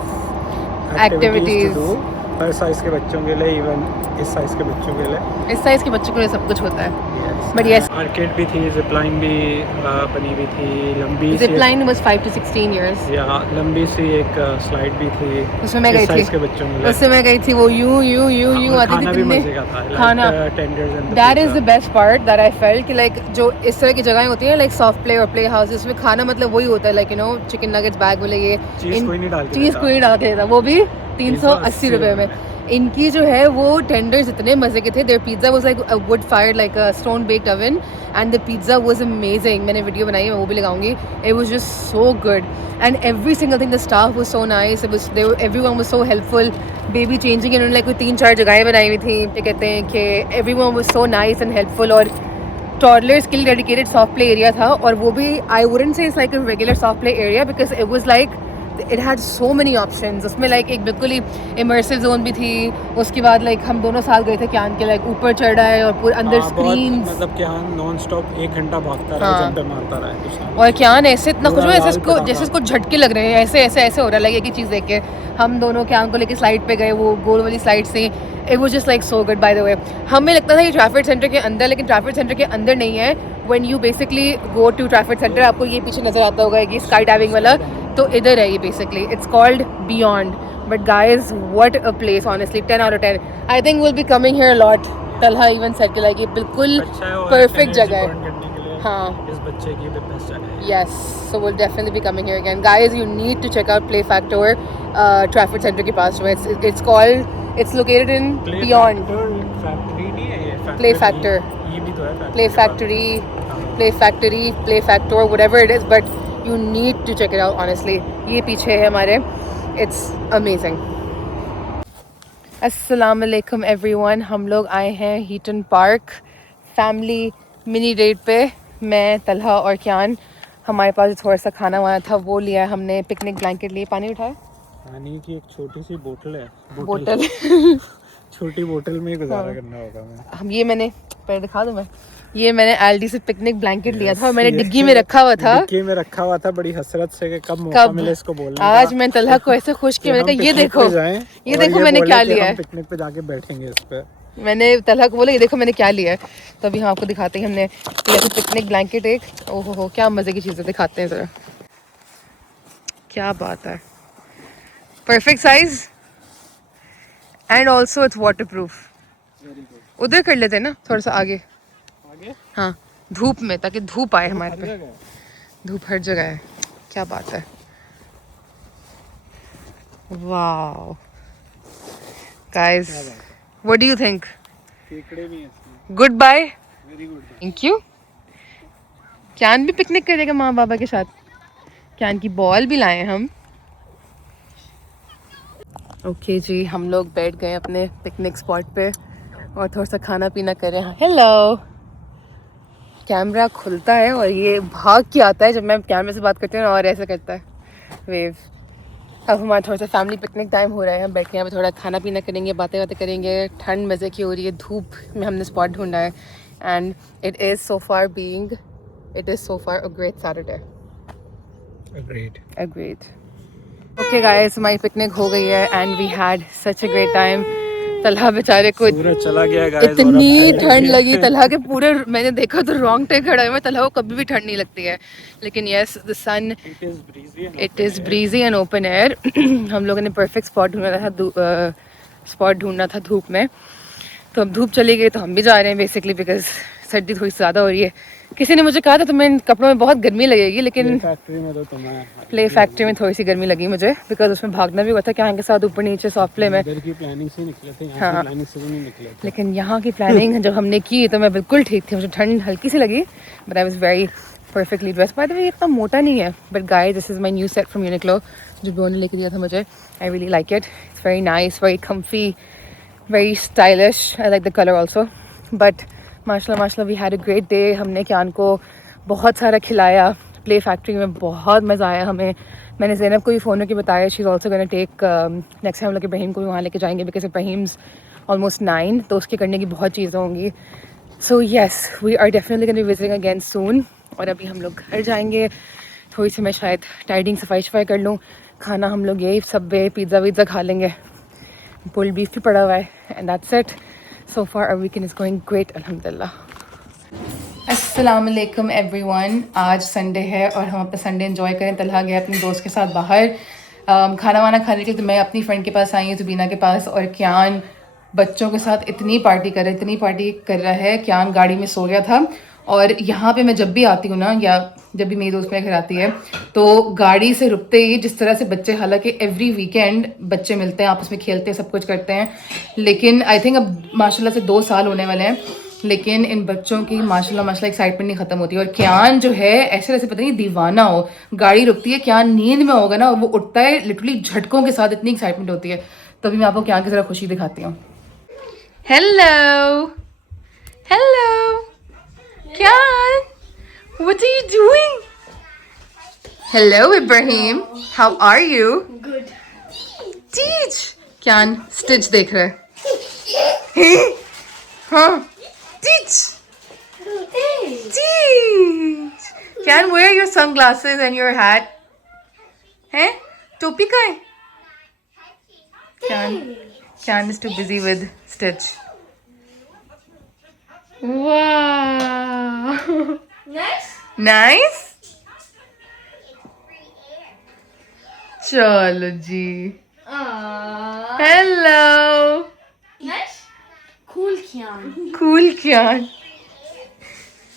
Activities. to do. Her size के बच्चों के लिए, इवन इस साइज के बच्चों के लिए. इस साइज़ के बच्चों के लिए सब कुछ होता है. Yes. But yes, आर्केड भी थी, जिपलाइन भी बनी हुई थी, लंबी सी. Zipline was 5 to 16 years. या लंबी सी एक स्लाइड भी थी. उसमें मैं गई इस थी. साइज के बच्चों के लिए. उससे मैं गई थी. वो यूं आती थी. खाना भी मजे का था. खाना. Tenders and That is the best part that I felt कि like जो इस तरह की जगहें होती हैं like soft play और play houses में खाना मतलब वही होता है like you know chicken nuggets bag बोले ये चीज़ कोई नहीं डाल के चीज़ कोई नहीं डाल के देता. वो भी 380 रुपए में. इनकी जो है वो टेंडर्स इतने मज़े के थे. There pizza was like a wood fire like a stone baked oven and the pizza was amazing. मैंने वीडियो बनाई है, मैं वो भी लगाऊंगी. It was just so good and every single thing. The staff was so nice. It was everyone was so helpful. Baby changing इन्होंने like कोई 3-4 जगहें बनाई हुई थी. क्या कहते हैं कि everyone was so nice and helpful. और टॉडलर्स के लिए डेडिकेटेड सॉफ्ट प्ले एरिया था और वो भी I wouldn't say it's like a regular soft play area because it was like it had so many options. उसमें लाइक एक बिल्कुल ही इमर्सिव जोन भी थी. उसके बाद लाइक हम दोनों साथ गए थे क्यान के लाइक ऊपर चढ़ रहा है और पूरे अंदर स्क्रीन्स. मतलब क्यान नॉन स्टॉप 1 घंटा भागता रहा, जंप मारता रहा. और क्यान ऐसे इतना खुश हुआ जैसे इसको झटके लग रहे हैं. ऐसे हो रहा है लाइक एक ही चीज़ देख के. हम दोनों क्यान को लेके स्लाइड पे गए, वो गोल वाली स्लाइड से. It was just like so good. Bye the वे हमें लगता था ये ट्रैफिक सेंटर के अंदर, लेकिन ट्रैफिक सेंटर के अंदर नहीं है. When you basically go to traffic centre, आपको ये पीछे नजर आता होगा कि स्काई डाइविंग वाला, तो इधर है ये basically. It's called beyond. But guys what a place. Honestly 10 out of 10. I think will be coming here a lot. Talha even said कि लाइक ये बिल्कुल परफेक्ट जगह है. हाँ, इस बच्चे की बेस्ट जगह है. yes, so we'll definitely be coming here again. Guys, you need to check out Play Factor traffic center के पास में. It's located in Beyond. Factory नहीं है ये. Play Factor. ये भी तो है. Play Factory, Play Factory, Play Factor, whatever it is, but you need to check it out honestly. ये पीछे है हमारे. It's amazing. अस्सलाम वालेकुम everyone. हम लोग आए हैं Heaton Park family mini date पे. मैं तलहा और क्यान. हमारे पास थोड़ा सा खाना वाना था वो लिया है हमने. पिकनिक ब्लैंकेट लिए. पानी उठाया. पानी की एक छोटी सी बोतल है. बोतल छोटी बोतल में गुजारा करना होगा. हम ये मैंने पहले दिखा दूं. ये मैंने एलडी से पिकनिक ब्लैंकेट लिया था और मैंने डिग्गी में रखा हुआ था. डिग्गी में रखा हुआ था बड़ी हसरत से कि कब मौका मिले इसको बोलने का. आज मैं तलहा को ऐसे खुश किया. मैंने कहा ये देखो मैंने क्या लिया है. पिकनिक पे जाके बैठेंगे इस पे. मैंने तलहा को बोला ये देखो मैंने क्या लिया है. तो अभी हम आपको दिखाते हैं. हमने लिया था पिकनिक ब्लैंकेट एक. ओहो हो क्या मज़े की चीज़ें. दिखाते हैं ज़रा. क्या बात है. Perfect size and also it's water proof. उधर कर लेते हैं ना थोड़ा सा आगे. हाँ धूप में, ताकि धूप आए हमारे पे. धूप हर जगह है. क्या बात है. Wow guys, what do you think. Goodbye. Thank you. Kayan भी पिकनिक करेगा माँ बाबा के साथ. क्यान की बॉल भी लाए हम. ओके जी, हम लोग बैठ गए अपने पिकनिक स्पॉट पे और थोड़ा सा खाना पीना कर रहे हैं. हेलो. कैमरा खुलता है और ये भाग के आता है जब मैं कैमरे से बात करती हूँ और ऐसा करता है वेव. अब हमारा थोड़ा सा फैमिली पिकनिक टाइम हो रहा है. हम बैठ के यहाँ पे थोड़ा खाना पीना करेंगे, बातें करेंगे. ठंड मज़े की हो रही है. धूप में हमने स्पॉट ढूंढा है and it is so far a great Saturday. Agreed. Okay guys, हमारी पिकनिक हो गई है and we had such a great time. Talha बेचारे को चला गया guys, इतनी ठंड लगी. तलहा के पूरे मैंने देखा तो रोंगटे खड़ा है. तलहा को कभी भी ठंड नहीं लगती है. लेकिन yes the sun, it is breezy and open air. हम लोगों ने परफेक्ट स्पॉट ढूंढना था धूप में. तो अब धूप चली गई तो हम भी जा रहे हैं बेसिकली बिकॉज सर्दी थोड़ी ज़्यादा हो रही है। किसी ने मुझे कहा था तुम्हें इन कपड़ों में बहुत गर्मी लगेगी, लेकिन फैक्ट्री में तो तुम्हें प्ले फैक्ट्री में थोड़ी सी गर्मी लगी मुझे, बिकॉज उसमें भागना भी हुआ था क्या के साथ ऊपर नीचे सॉफ्ट प्ले में। इधर की प्लानिंग से निकले थे, यहाँ हाँ। की प्लानिंग से भी नहीं निकले थे। लेकिन यहाँ की प्लानिंग जब हमने की तो मैं बिल्कुल ठीक थी, मुझे ठंड हल्की सी लगी, but I was very perfectly dress. By the way इतना मोटा नहीं है, but guys this is my new set from Uniqlo जो ब्रो ने लेके दिया था मुझे। I really like it, it's very nice, very comfy, very stylish. I like the colour also. But माशाल्लाह we had a great day. हमने क्यान को बहुत सारा खिलाया, प्ले फैक्ट्री में बहुत मज़ा आया हमें। मैंने ज़ैनब को भी फ़ोन करके बताया, she is also gonna take, next time हम लोग इब्राहिम को भी वहाँ लेके जाएंगे, बिकॉज इब्राहिम्स ऑलमोस्ट 9, तो उसके करने की बहुत चीज़ें होंगी। So yes, we are definitely gonna be visiting again soon. और अभी हम लोग घर जाएंगे, थोड़ी सी मैं शायद टाइडिंग सफाई कर लूँ। खाना हम लोग यही सबवे पिज़्ज़ा विज़्ज़ा खा लेंगे, पुल बीफ भी पड़ा हुआ है, and that's it. So far our weekend is going great अल्हम्दुलिल्लाह। अस्सलाम वालेकुम एवरीवन। आज संडे है और हम अपना संडे एंजॉय करें। तलहा गया अपने दोस्त के साथ बाहर खाना वाना खाने के लिए, तो मैं अपनी फ्रेंड के पास आई हूँ जुबीना के पास, और क्यान बच्चों के साथ इतनी पार्टी कर रहा है। क्यान गाड़ी में सो गया था, और यहाँ पे मैं जब भी आती हूँ ना, या जब भी मेरी दोस्त मेरे घर आती है, तो गाड़ी से रुकते ही जिस तरह से बच्चे, हालांकि एवरी वीकेंड बच्चे मिलते हैं, आपस में खेलते हैं, सब कुछ करते हैं, लेकिन आई थिंक अब माशाल्लाह से 2 साल होने वाले हैं, लेकिन इन बच्चों की माशाल्लाह एक्साइटमेंट नहीं ख़त्म होती। और क्यान जो है ऐसे वैसे पता नहीं दीवाना हो, गाड़ी रुकती है, क्यान नींद में होगा ना, और वो उठता है लिटरली झटकों के साथ, इतनी एक्साइटमेंट होती है। तभी मैं आपको क्यान की ज़रा खुशी दिखाती हूँ। Hello hello Kyan, what are you doing? Hello Ibrahim, how are you? Good. Teach. Kyan Stitch देख रहा है। हाँ teach. Teach. Can wear your sunglasses and your hat. हैं? टोपी का है? Can is too busy with Stitch. Wow. Nice. Nice. चलो जी. Hello. Nice. Cool, Kian. Cool Kian.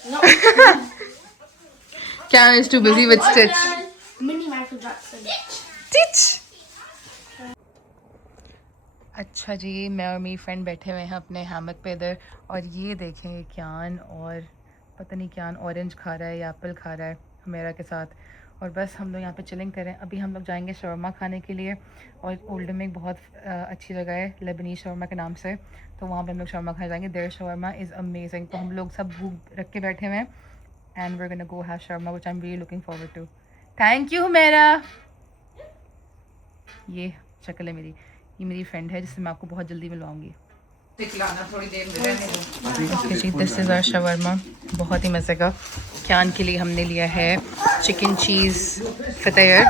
No. Kian is too busy with Stitch. Mini Michael Jackson. Stitch. अच्छा जी, मैं और मेरी friend बैठे हुए हैं अपने हैमक पे इधर, और ये देखें क्यान, और पता नहीं क्यान ऑरेंज खा रहा है या एप्पल खा रहा है हमेरा के साथ, और बस हम लोग यहाँ पे चिलिंग करें। अभी हम लोग जाएंगे शवरमा खाने के लिए, और ओल्डन में एक बहुत अच्छी जगह है लेबनीज शवरमा के नाम से, तो वहाँ पे हम लोग शवरमा खाने जाएंगे। There shawarma is amazing. तो हम लोग सब भूख रख के बैठे हुए हैं, and we are gonna go have shawarma which I am really looking forward to. Thank you मेरा। ये शक्ल है मेरी, ये मेरी फ्रेंड है जिससे मैं आपको बहुत जल्दी मिलवाऊंगी। थोड़ी देर में जी, दिस इज़ आवर शवरमा, बहुत ही मज़े का। क्यान के लिए हमने लिया है चिकन चीज़ फतेयर,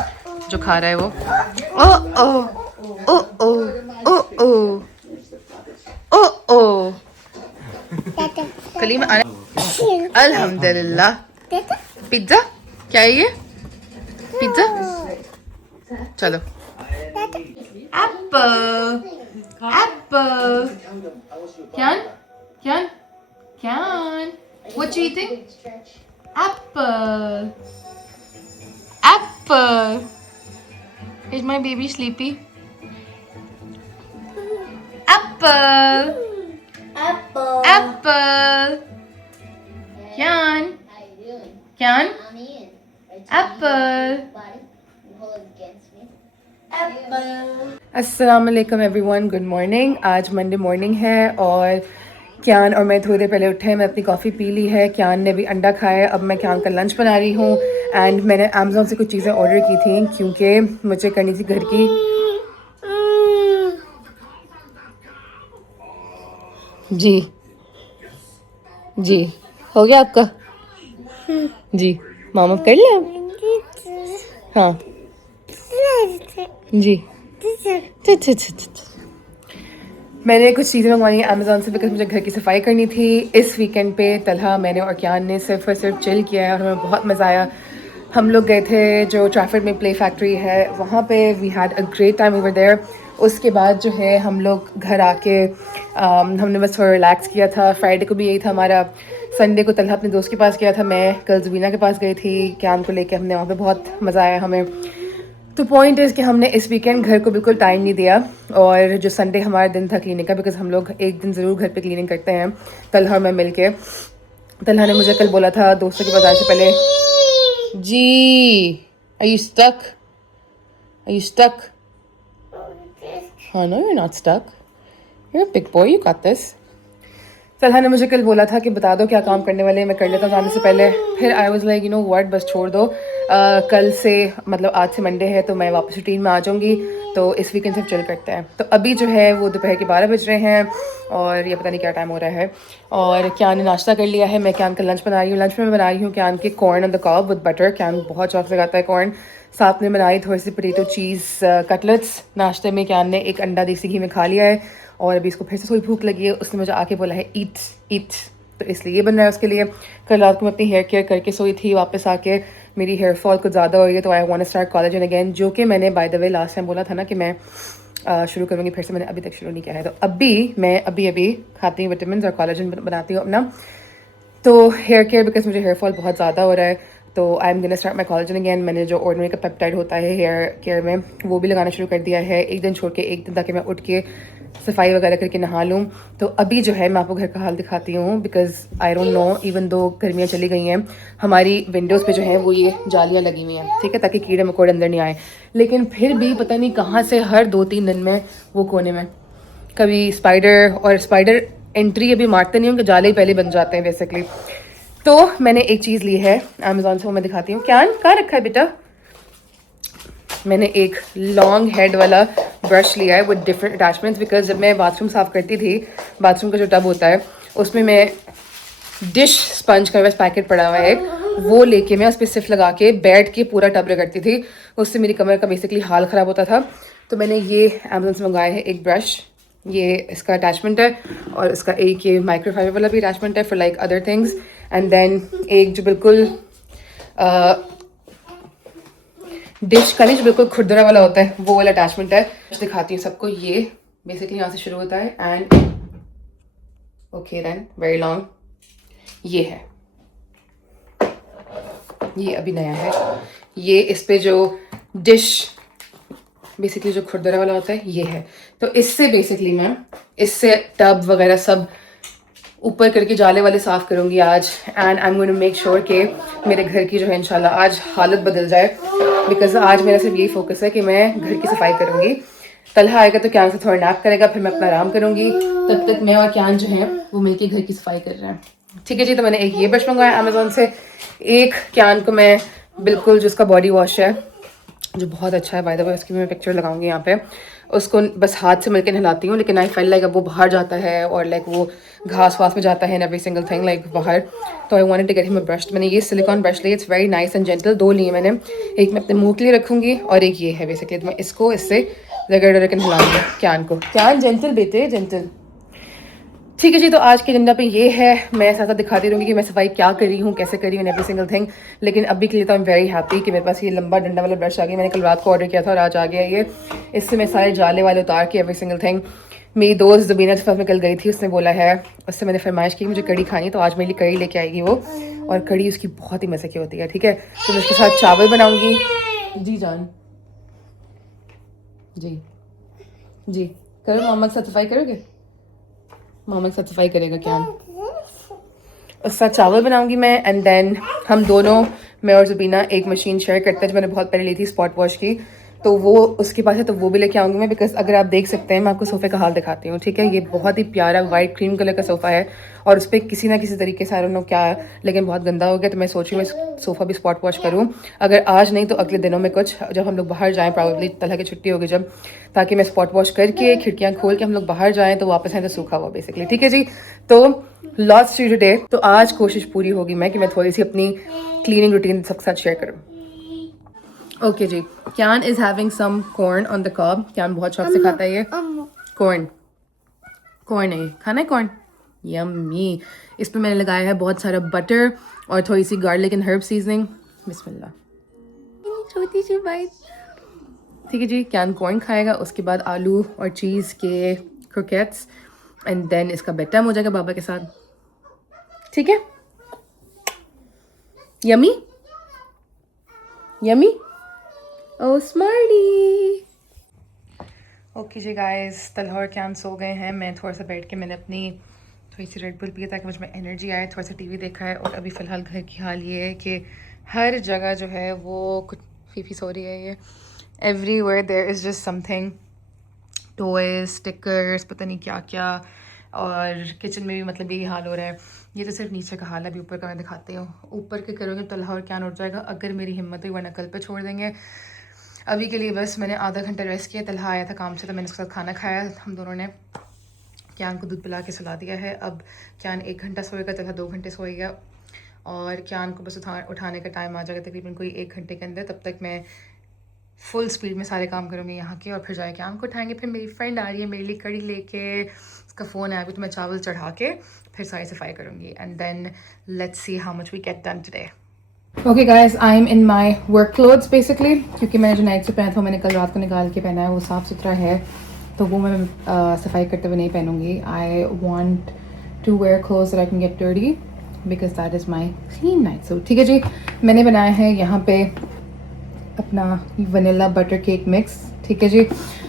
जो खा रहा है वो। ओ ओ ओ ओ ओ ओ ओ ओ कलीम अल्हम्दुलिल्लाह। पिज्ज़ा क्या है ये? पिज्ज़ा। चलो। Apple. Apple. Kian. What you eating? Apple. Apple. Is my baby sleepy? Apple. Apple. Apple. Kian. Apple. अस्सलाम वालेकुम एवरीवन, गुड मॉर्निंग। आज मंडे मॉर्निंग है, और क्यान और मैं थोड़ी देर पहले उठे हैं। मैं अपनी कॉफ़ी पी ली है, क्यान ने भी अंडा खाया है। अब मैं क्यान का लंच बना रही हूँ, एंड मैंने अमेज़ॉन से कुछ चीज़ें ऑर्डर की थी क्योंकि मुझे करनी थी घर की। जी हो गया आपका? जी मामा कर लिया? हाँ जी। मैंने कुछ चीज़ें मंगवाई हैं अमेज़ॉन से, बिकॉज मुझे घर की सफाई करनी थी। इस वीकेंड पे तलहा, मैंने और क्यान ने सिर्फ और सिर्फ चिल किया है, और हमें बहुत मज़ा आया। हम लोग गए थे जो ट्रैफर्ड में प्ले फैक्ट्री है, वहाँ पे we had a great time over there. उसके बाद जो है हम लोग घर आके हमने बस थोड़ा रिलैक्स किया था। फ्राइडे को भी यही था हमारा संडे को तलहा अपने दोस्त के पास गया था, मैं कल ज़ुबीना के पास गई थी कैन को लेके, हमने वहाँ पे बहुत मज़ा आया हमें। तो पॉइंट इज़ कि हमने इस वीकेंड घर को बिल्कुल टाइम नहीं दिया, और जो संडे हमारा दिन था क्लीनिंग का, बिकॉज हम लोग एक दिन ज़रूर घर पे क्लीनिंग करते हैं तलहा और मैं मिल के। तलहा ने मुझे कल बोला था दोस्तों के पास आने से पहले, जी are you stuck, are you stuck? हाँ no, you not stuck, you big boy, you got this. Talha ने मुझे कल बोला था कि बता दो क्या काम करने वाले हैं, मैं कर लेता हूँ जाने से पहले। फिर I was like you know what, बस छोड़ दो, कल से मतलब आज से मंडे है तो मैं वापस रूटीन में आ जाऊँगी, तो इस वीकेंड से चिल करते हैं। तो अभी जो है वो दोपहर के 12 बज रहे हैं और ये पता नहीं क्या टाइम हो रहा है, और क्या ने नाश्ता कर लिया है। मैं क्या का लंच बना रही हूँ, लंच में मैं बना रही हूँ क्या के corn on the cob with butter. क्या बहुत शौक से खाता है कॉर्न। साथ में बनाई थोड़ी सी पोटैटो चीज़ कटलेट्स। नाश्ते में क्या ने एक अंडा देसी घी में खा लिया है, और अभी इसको फिर से थोड़ी भूख लगी है, उसने मुझे आके बोला है ईट ईट, तो इसलिए ये बन रहा है उसके लिए। कल रात को मैं अपनी हेयर केयर करके सोई थी, वापस आके मेरी हेयर फॉल कुछ ज़्यादा हो रही है, तो I want to start collagen again, जो कि मैंने by the way last time बोला था ना कि मैं शुरू करूँगी, फिर से मैंने अभी तक शुरू नहीं किया है। तो अभी खाती हूँ विटामिन और कोलेजन बनाती हूँ अपना। तो हेयर केयर, बिकॉज मुझे हेयर फॉल बहुत ज़्यादा हो रहा है, तो I am gonna start my collagen again. मैंने जो ऑर्डिनरी का पेप्टाइड होता है हेयर केयर में, वो भी लगाना शुरू कर दिया है, एक दिन छोड़ के एक दिन, ताकि मैं उठ के सफाई वगैरह करके नहा लूँ। तो अभी जो है मैं आपको घर का हाल दिखाती हूँ, because I don't know, even though गर्मियाँ चली गई हैं, हमारी विंडोज़ पे जो है वो ये जालियाँ लगी हुई हैं, ठीक है, ताकि कीड़े मकोड़े अंदर नहीं आए। लेकिन फिर भी पता नहीं कहाँ से हर 2-3 दिन में वो कोने में कभी स्पाइडर एंट्री अभी मारते नहीं हूँ कि जाले ही पहले बन जाते हैं बेसिकली। तो मैंने एक चीज़ ली है अमेजोन से, वो मैं दिखाती हूँ। क्या कहाँ रखा है बेटा? मैंने एक लॉन्ग हेड वाला ब्रश लिया है विद डिफरेंट अटैचमेंट्स, बिकॉज जब मैं बाथरूम साफ़ करती थी, बाथरूम का जो टब होता है उसमें मैं डिश स्पंज का बस पैकेट पड़ा हुआ है, वो लेके मैं उस पर सिर्फ लगा के बैठ के पूरा टब रगड़ती थी, उससे मेरी कमर का बेसिकली हाल ख़राब होता था। तो मैंने ये अमेजोन से मंगाया है एक ब्रश, ये इसका अटैचमेंट है, और इसका एक ये माइक्रोफाइबर वाला भी अटैचमेंट है for like other things, and then एक जो बिल्कुल डिश का नहीं, जो बिल्कुल खुरदरा वाला होता है, वो वाला अटैचमेंट है। दिखाती हूँ सबको। ये बेसिकली यहाँ से शुरू होता है and okay then very long ये है, ये अभी नया है। ये इस पे जो डिश बेसिकली जो खुरदरा वाला होता है ये है, तो इससे बेसिकली मैं इससे टब वगैरह सब ऊपर करके जाले वाले साफ़ करूँगी आज, and I am going to make sure कि मेरे घर की जो है इंशाल्लाह आज हालत बदल जाए, बिकॉज आज मेरा सिर्फ यही फोकस है कि मैं घर की सफाई करूँगी। तलहा आएगा तो क्यान से थोड़ा नैप करेगा, फिर मैं अपना आराम करूँगी, तब तक मैं और क्यान जो है वो मिलके घर की सफाई कर रहे हैं। ठीक है जी। तो मैंने एक ये ब्रश मंगवाया अमेजोन से, एक क्यान को मैं बिल्कुल जो उसका बॉडी वॉश है जो बहुत अच्छा है बाय द वे, उसकी मैं पिक्चर लगाऊंगी यहाँ पे, उसको बस हाथ से मिलकर नहलाती हूँ, लेकिन आई फील लाइक अब वो बाहर जाता है और लाइक वो घास वास में जाता है and every single thing like बाहर, तो I wanted to get him a brush. मैंने ये सिलिकॉन ब्रश लिया, it's very nice and gentle, 2 लिए मैंने, एक मैं अपने मुँह के लिए रखूँगी और एक ये है बेसिकली, तो मैं इसको इससे रगड़ के नहलाऊंगी क्यान को। क्यान जेंटल बेटे जेंटल। ठीक है जी। तो आज के एजेंडा पे ये है, मैं साथ साथ दिखाती रहूँगी कि मैं सफाई क्या कर रही हूँ, कैसे कर रही हूँ, एवरी सिंगल थिंग। लेकिन अभी के लिए तो आई एम वेरी हैप्पी कि मेरे पास ये लंबा डंडा वाला ब्रश आ गया। मैंने कल रात को ऑर्डर किया था और आज आ गया ये। इससे मैं सारे जाले वाले उतार के एवरी सिंगल थिंग। मेरी दोस्त ज़ुबीना के साथ मैं कल गई थी, उसने बोला है, उससे मैंने फरमाइश की मुझे कड़ी खानी, तो आज मेरे लिए कड़ी लेके आएगी वो, और कड़ी उसकी बहुत ही मज़े की होती है। ठीक है। तो मैं उसके साथ चावल बनाऊँगी। जी जान जी करो, मामा के साथ सफाई करोगे? मामा के साथ सफाई करेगा क्या? उसके साथ चावल बनाऊंगी मैं, एंड देन हम दोनों, मैं और ज़ुबीना, एक मशीन शेयर करते हैं जो मैंने बहुत पहले ली थी स्पॉट वॉश की, तो वो उसके पास है, तो वो भी लेके आऊँगी मैं, बिकॉज अगर आप देख सकते हैं, मैं आपको सोफ़े का हाल दिखाती हूँ। ठीक है। ये बहुत ही प्यारा वाइट क्रीम कलर का सोफ़ा है, और उस पर किसी ना किसी तरीके से आई डोंट नो क्या है, लेकिन बहुत गंदा हो गया, तो मैं सोच रही हूँ मैं सोफ़ा भी स्पॉट वॉश करूँ, अगर आज नहीं तो अगले दिनों में कुछ, जब हम लोग बाहर जाएँ, प्रॉबेबली तलहा की छुट्टी होगी जब, ताकि मैं स्पॉट वॉश करके खिड़कियाँ खोल के हम लोग बाहर जाएँ तो वापस आएँ तो सूखा हुआ बेसिकली। ठीक है जी। तो लॉट्स टू डे। तो आज कोशिश पूरी होगी मैं कि मैं थोड़ी सी अपनी क्लीनिंग रूटीन सबके साथ शेयर करूँ। ओके जी। Kayan is having some corn on the cob. Kayan बहुत शौक से खाता है ये कॉर्न। कॉर्न है, खाना है कॉर्न, यम्मी। इस पे मैंने लगाया है बहुत सारा बटर और थोड़ी सी गार्लिक एंड हर्ब सीजनिंग। बिस्मिल्लाह, छोटी सी बाइट। ठीक है जी। क्यान कॉर्न खाएगा, उसके बाद आलू और चीज़ के क्रोकेट्स, एंड देन इसका बेड टाइम हो जाएगा बाबा के साथ। ठीक है। यमी यमी ओ स्मार्टी। ओके जी गाइस, तलहा और क्यान सो गए हैं। मैं थोड़ा सा बैठ के मैंने अपनी थोड़ी सी रेड बुल पी ताकि मुझ में एनर्जी आए। थोड़ा सा टीवी देखा है और अभी फ़िलहाल घर की हाल ये है कि हर जगह जो है वो कुछ फीफी सो रही है। ये everywhere there is just something, toys, stickers, पता नहीं क्या क्या। और किचन में भी मतलब यही हाल हो रहा है। ये तो सिर्फ नीचे का हाल है, अभी ऊपर का मैं दिखाती हूँ। ऊपर के करोगे तलहा और क्यान उठ जाएगा अगर मेरी हिम्मत हुई, वरना कल पे छोड़ देंगे। अभी के लिए बस मैंने आधा घंटा रेस्ट किया। तलहा आया था काम से तो मैंने उसके साथ खाना खाया। हम दोनों ने क्यान को दूध पिला के सुला दिया है। अब क्यान 1 घंटा सोएगा, तलहा 2 घंटे सोएगा। और क्यान को बस उठाने का टाइम आ जाएगा तकरीबन कोई 1 घंटे के अंदर। तब तक मैं फुल स्पीड में सारे काम करूँगी यहाँ के, और फिर जाए क्यान को उठाएंगे। फिर मेरी फ्रेंड आ रही है मेरे लिए कड़ी लेके, उसका फ़ोन आया अभी, तो मैं चावल चढ़ा के फिर सारी सफाई करूँगी। And then let's see how much we get done today. Okay guys, I am in my work clothes basically, क्योंकि मैंने जो नाइट सूट पहना था मैंने कल रात को निकाल के पहना है। वो साफ़ सुथरा है तो वो मैं सफाई करते हुए नहीं पहनूंगी। I want to wear clothes that I can get dirty because that is my clean night suit. ठीक है जी, मैंने बनाया है यहाँ पे अपना वनीला बटर केक मिक्स। ठीक है जी,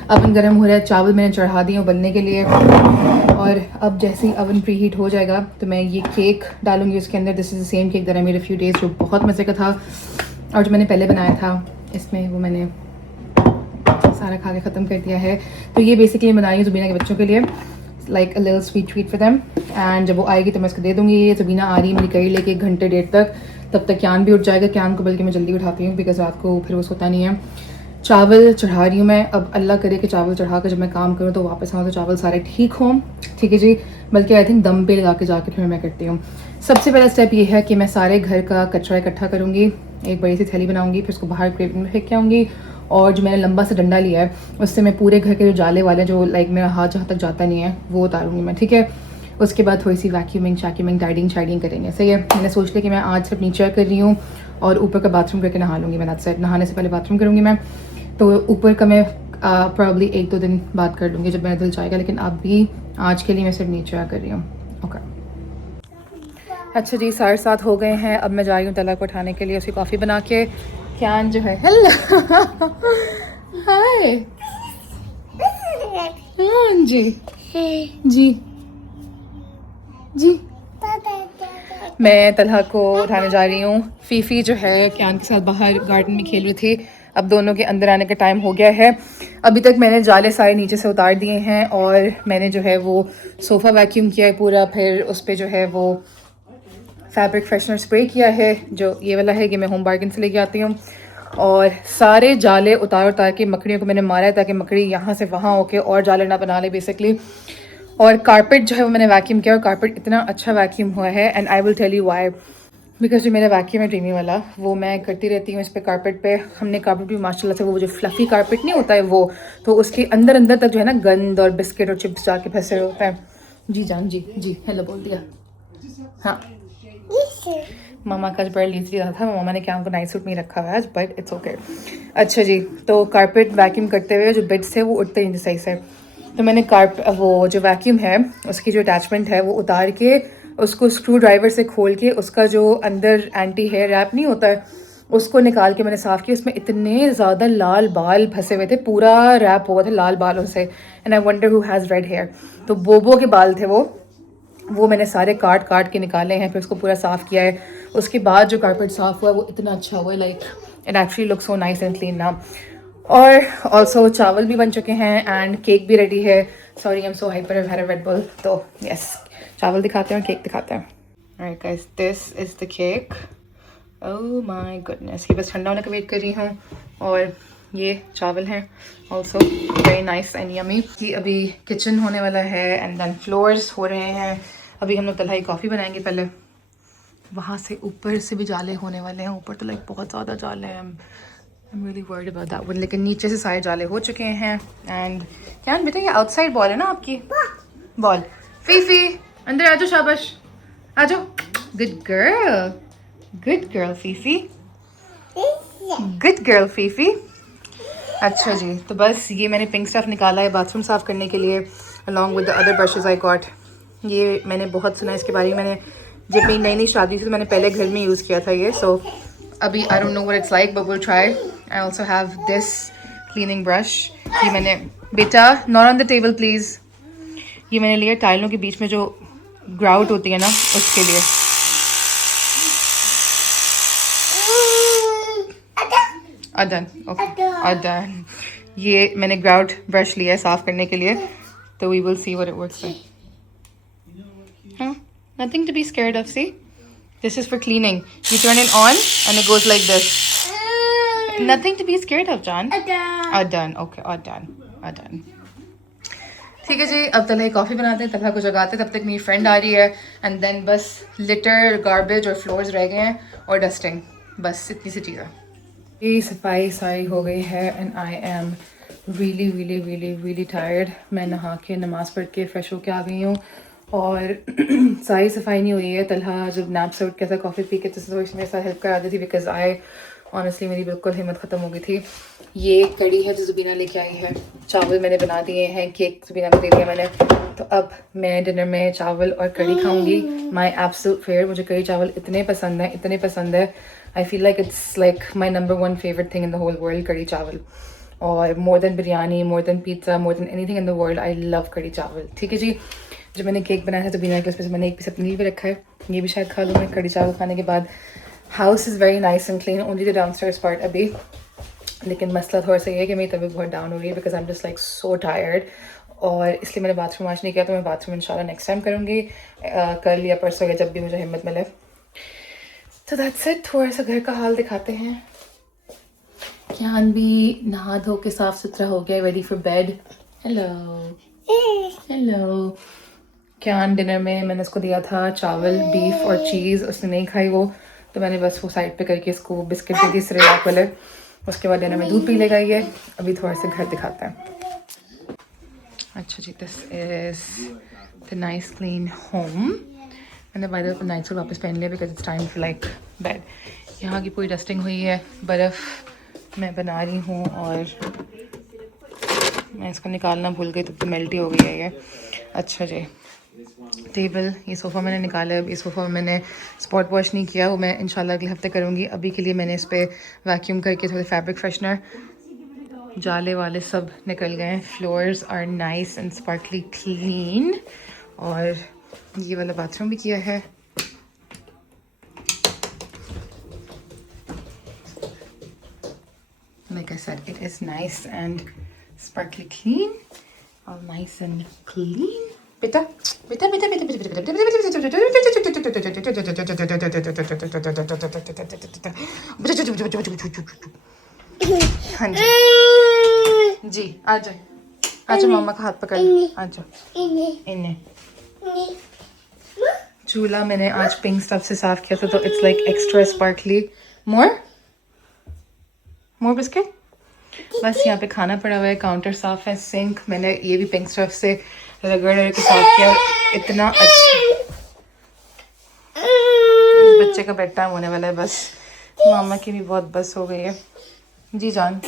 अवन गर्म हो रहा है, चावल मैंने चढ़ा दिए उबलने के लिए। और अब जैसे ही अवन प्री हीट हो जाएगा तो मैं ये केक डालूंगी उसके अंदर। This is the same cake that I made a few days, जो बहुत मज़े का था। और जो मैंने पहले बनाया था इसमें वो मैंने सारा खा के ख़त्म कर दिया है। तो ये बेसिकली बनाई है ज़ुबीना के बच्चों के लिए, like a little sweet treat for them. And जब वो आएगी तो मैं उसको दे दूँगी। ये ज़ुबीना आ रही है मेरी कड़ी लेके 1 घंटे 1.5 तक, तब तक क्यान भी उठ जाएगा। क्यान को बल्कि मैं जल्दी उठाती हूँ बिकॉज रात को फिर वो सोता नहीं है। चावल चढ़ा रही हूँ मैं। अब अल्लाह करे कि चावल चढ़ा कर जब मैं काम करूँ तो वापस आऊँ तो चावल सारे ठीक हों। ठीक है जी, बल्कि आई थिंक दम पे लगा के जाके फिर मैं करती हूँ। सबसे पहला स्टेप ये है कि मैं सारे घर का कचरा इकट्ठा करूँगी, एक बड़ी सी थैली बनाऊँगी, फिर उसको बाहर क्रेट में फेंक के आऊँगी। और जो मैंने लंबा सा डंडा लिया है उससे मैं पूरे घर के जो जाले वाले जो लाइक मेरा हाथ जहाँ तक जाता नहीं है वो उतारूँगी मैं। ठीक है, उसके बाद थोड़ी सी वैक्यूमिंग शैक्यूमिंग टाइडिंग शाइडिंग करेंगे। सही है, मैंने सोच लिया कि मैं आज सिर्फ नीचे कर रही हूँ और ऊपर का बाथरूम करके नहा लूँगी। मैं दैट्स इट, नहाने से पहले बाथरूम करूँगी मैं। तो ऊपर का मैं प्रॉब्ली 1-2 दिन बाद कर लूँगी जब मेरा दिल चाहेगा, लेकिन अभी आज के लिए मैं सिर्फ नीचे कर रही हूँ। ओके अच्छा जी, 7:30 हो गए हैं। अब मैं जा रही हूँ तला को उठाने के लिए, उसकी कॉफ़ी बना के। क्यान जो है हेलो हाय हाँ जी जी जी, मैं तलहा को उठाने जा रही हूँ। फीफी जो है क्यान के साथ बाहर गार्डन में खेल रही थी, अब दोनों के अंदर आने का टाइम हो गया है। अभी तक मैंने जाले सारे नीचे से उतार दिए हैं और मैंने जो है वो सोफ़ा वैक्यूम किया है पूरा। फिर उस पर जो है वो फैब्रिक फ्रेशनर स्प्रे किया है, जो ये वाला है कि मैं होम बार्गेन से लेके आती हूँ। और सारे जाले उतार के मकड़ियों को मैंने मारा है ताकि मकड़ी यहाँ से वहाँ होके और जाले ना बना ले बेसिकली। और कारपेट जो है वो मैंने वैक्यूम किया, और कारपेट इतना अच्छा वैक्यूम हुआ है। And I will tell you why, because जो मेरा वैक्यूम है ड्रीमी वाला वो मैं करती रहती हूँ इस पर कारपेट पे। हमने कारपेट भी माशाल्लाह से वो जो फ्लफ़ी कारपेट नहीं होता है वो, तो उसके अंदर अंदर तक जो है ना गंद और बिस्किट और चिप्स जाके फंसे होते हैं। जी जान जी जी हेलो बोल दिया। हाँ मामा का आज बड़ा लीज रहा था, मामा ने क्या हमको नाइट सूट में रखा हुआ है आज, बट इट्स ओके। अच्छा जी, तो कारपेट वैक्यूम करते हुए जो बेड्स थे वो उठते नहीं थे सही से, तो मैंने वो जो वैक्यूम है उसकी जो अटैचमेंट है वो उतार के उसको स्क्रू ड्राइवर से खोल के उसका जो अंदर एंटी हेयर रैप नहीं होता है उसको निकाल के मैंने साफ़ किया। उसमें इतने ज़्यादा लाल बाल फंसे हुए थे, पूरा रैप हुआ था लाल बालों से। And I wonder who has red hair, तो बोबो के बाल थे वो मैंने सारे काट के निकाले हैं, फिर उसको पूरा साफ़ किया है। उसके बाद जो कारपेट साफ़ हुआ वो इतना अच्छा हुआ, like it actually look so nice and clean now. और ऑल्सो चावल भी बन चुके हैं एंड केक भी रेडी है। Sorry I am so hyper, I have had a red bull. तो यस, चावल दिखाते हैं और केक दिखाते हैं। Alright guys, this is the cake. Oh my goodness, ये बस ठंडा होने का वेट कर रही हूँ। और ये चावल हैं also very nice and yummy. कि अभी किचन होने वाला है एंड देन फ्लोर्स हो रहे हैं। अभी हम लोग तलहाई कॉफ़ी बनाएंगे पहले, वहाँ से ऊपर से भी जाले होने वाले हैं। ऊपर तो लाइक बहुत ज़्यादा जाले हैं, I am really worried about that one. लेकिन नीचे से सारे जाले हो चुके हैं। एंड क्या बेटा ये आउटसाइड बॉल है ना आपकी बॉल। फीफी अंदर आ जाओ, शाबाश आ जाओ, good girl Phi Phi, good girl Phi Phi. अच्छा जी, तो बस ये मैंने पिंक स्टफ निकाला है बाथरूम साफ़ करने के लिए along with the other brushes I got. ये मैंने बहुत सुना इसके बारे में, मैंने जब मेरी नई नई शादी थी तो मैंने पहले घर में यूज़ किया था ये. सो अभी I don't know what it's like but will try. I also have this cleaning brush. ये मैंने बेटा not on the table please. ये मैंने लिया टाइलों के बीच में जो ग्राउट होती है ना उसके लिए. अदन ओके अदन. ये मैंने ग्राउट ब्रश लिया है साफ करने के लिए. तो we will see what it works like. हाँ, nothing to be scared of. See, this is for cleaning. You turn it on and it goes like this. Nothing to be scared of, John. Done. Okay, done. Done. ठीक है जी, अब Talha coffee बनाते हैं, तलहा को जगाते हैं. तब तक मेरी फ्रेंड आ रही है. एंड देन बस लिटर, गार्बेज और फ्लोर्स रह गए हैं और डस्टिंग. बस इतनी सी चीज़ें. ये सफाई सारी हो गई है and I M really tired. मैं नहा के नमाज़ पढ़ के फ्रेश होके आ गई हूँ और सारी सफाई नहीं हुई है. तलहा जब नैप से उठ के ऐसा कॉफ़ी पी के तो मेरे साथ हेल्प करा दी थी बिकॉज ऑनेस्टली मेरी बिल्कुल हिम्मत ख़त्म हो गई थी. ये कड़ी है जो ज़ुबीना लेके आई है. चावल मैंने बना दिए हैं, केक ज़ुबीना को दे दिया मैंने. तो अब मैं डिनर में चावल और कड़ी खाऊंगी. My absolute favourite. मुझे कड़ी चावल इतने पसंद है. I feel like it's like my number 1 favourite thing in the whole world, kadhi chawal. और more than biryani, more than pizza, more than anything in the world, I love kadhi chawal. ठीक है जी. जब मैंने केक बनाया था तो बिना के उसमें से मैंने एक पीस अपने लिए भी रखा है. ये भी शायद खा लूँ मैं कड़ी चावल खाने के बाद. House is very nice and clean, only the downstairs part अभी. लेकिन मसला थोड़ा सा ये है कि मेरी तबीयत बहुत डाउन हो रही है because I am just like so tired. और इसलिए मैंने बाथरूम आज नहीं किया. तो मैं बाथरूम इंशाल्लाह नेक्स्ट टाइम करूँगी, कल या परसों या जब भी मुझे हिम्मत मिले. तो दैट्स इट. थोड़ा सा घर का हाल दिखाते हैं. क्यान भी नहा धो के साफ सुथरा हो गया, ready for bed. Hello. Can dinner में मैंने उसको दिया था चावल, बीफ और चीज़. उसने नहीं खाई वो, तो मैंने बस वो साइड पे करके इसको बिस्किट दे दी सिरेलैक वाले. उसके बाद डिनर में दूध पी लेगा ये. अभी थोड़ा सा घर दिखाते हैं. अच्छा जी, this is the nice clean home. मैंने by the way night suit वापस पहन लिया because it's time for like bed. यहाँ की पूरी डस्टिंग हुई है. बर्फ़ मैं बना रही हूँ और मैं इसको निकालना भूल गई, तो मेल्ट ही हो गई है ये. अच्छा जी. टेबल, ये सोफ़ा मैंने निकाला है. इस सोफ़ा में मैंने स्पॉट वॉश नहीं किया, वो मैं इंशाल्लाह अगले हफ्ते करूँगी. अभी के लिए मैंने इस पर वैक्यूम करके थोड़े फैब्रिक फ्रेशनर, जाले वाले सब निकल गए हैं. Floors are nice and sparkly clean. और ये वाला बाथरूम भी किया है. Like I said, it is nice and sparkly clean. All nice and clean. Beta. हाँ जी जी. आ जाए, आ जाओ, मामा का हाथ पकड़. आ जाओ. इन्हें चूल्हा मैंने आज पिंक स्टफ से साफ किया था, तो it's like extra sparkly. More biscuit. बस यहाँ पे खाना पड़ा हुआ है, काउंटर साफ है, सिंक मैंने ये भी पिंक स्टफ से रगड़ के साफ किया. इतना अच्छा. इस बच्चे का बेड टाइम होने वाला है. बस मामा की भी बहुत बस हो गई है. जी जान.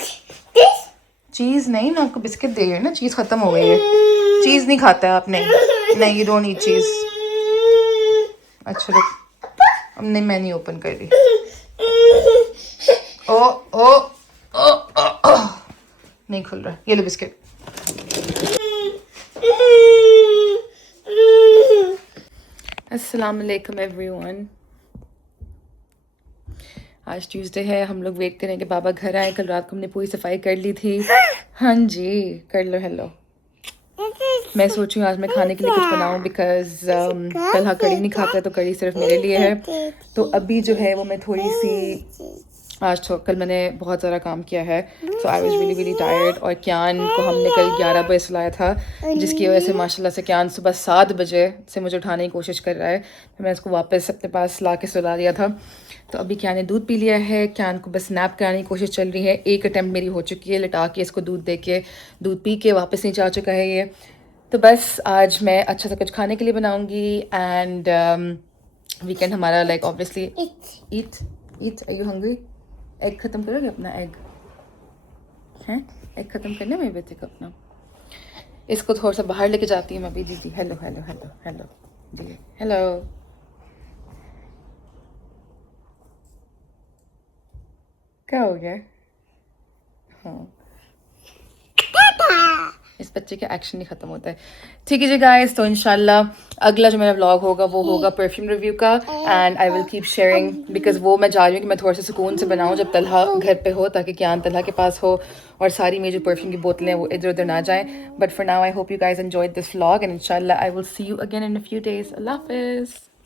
चीज़ नहीं ना, आपको बिस्किट दे रही है ना, चीज़ ख़त्म हो गई है. चीज़ नहीं खाता है आपने. नहीं, यू डोंट ईट चीज़. अच्छा रुक, अब नहीं, मैं नहीं ओपन कर रही. ओ ओ ओ ओ ओ नहीं खुल रहा. ये लो बिस्किट. अस्सलाम वालेकुम एवरीवन. आज ट्यूसडे है. हम लोग वेट करें कि बाबा घर आए. कल रात को हमने पूरी सफाई कर ली थी. हाँ जी, कर लो. हेलो. मैं सोच रही हूँ आज मैं खाने के लिए कुछ बनाऊँ बिकॉज कल कड़ी नहीं खाता, तो कड़ी सिर्फ मेरे लिए है. तो अभी जो है वो मैं थोड़ी सी आज तो कल मैंने बहुत ज़्यादा काम किया है. So I was really tired. और क्यान को हमने कल 11 बजे सुलाया था, जिसकी वजह से माशाल्लाह से क्यान सुबह 7 बजे से मुझे उठाने की कोशिश कर रहा है. तो मैं उसको वापस अपने पास ला के सुला दिया था. तो अभी क्यान ने दूध पी लिया है. क्यान को बस नैप कराने की कोशिश चल रही है. एक अटैम्प्ट मेरी हो चुकी है, लिटा के इसको दूध दे के, दूध पी के वापस नीचे आ चुका है ये. तो बस आज मैं अच्छा सा कुछ खाने के लिए बनाऊँगी. एंड वीकेंड हमारा like obviously eat. Are you hungry? Egg ख़त्म करोगे अपना? एग हैं? एग ख़त्म करना मेरे बेटे को अपना. इसको थोड़ा सा बाहर लेके जाती हूँ मैं अभी. दीदी हेलो हेलो हेलो हेलो. जी हेलो. क्या हो गया? हाँ, इस बच्चे का एक्शन नहीं खत्म होता है। ठीक है जी गाइस, तो इंशाल्लाह अगला जो मेरा व्लॉग होगा वो होगा परफ्यूम रिव्यू का, and I will keep sharing because वो मैं चाह रही हूँ कि मैं थोड़ा सा सुकून से बनाऊँ जब तलहा घर पे हो, ताकि कियान तलहा के पास हो और सारी मेरी जो परफ्यूम की बोतलें वो इधर उधर ना जाएं। But for now I hope you guys enjoyed this vlog and इंशाल्लाह I will see you again in a few days. अल्लाह हाफिज़।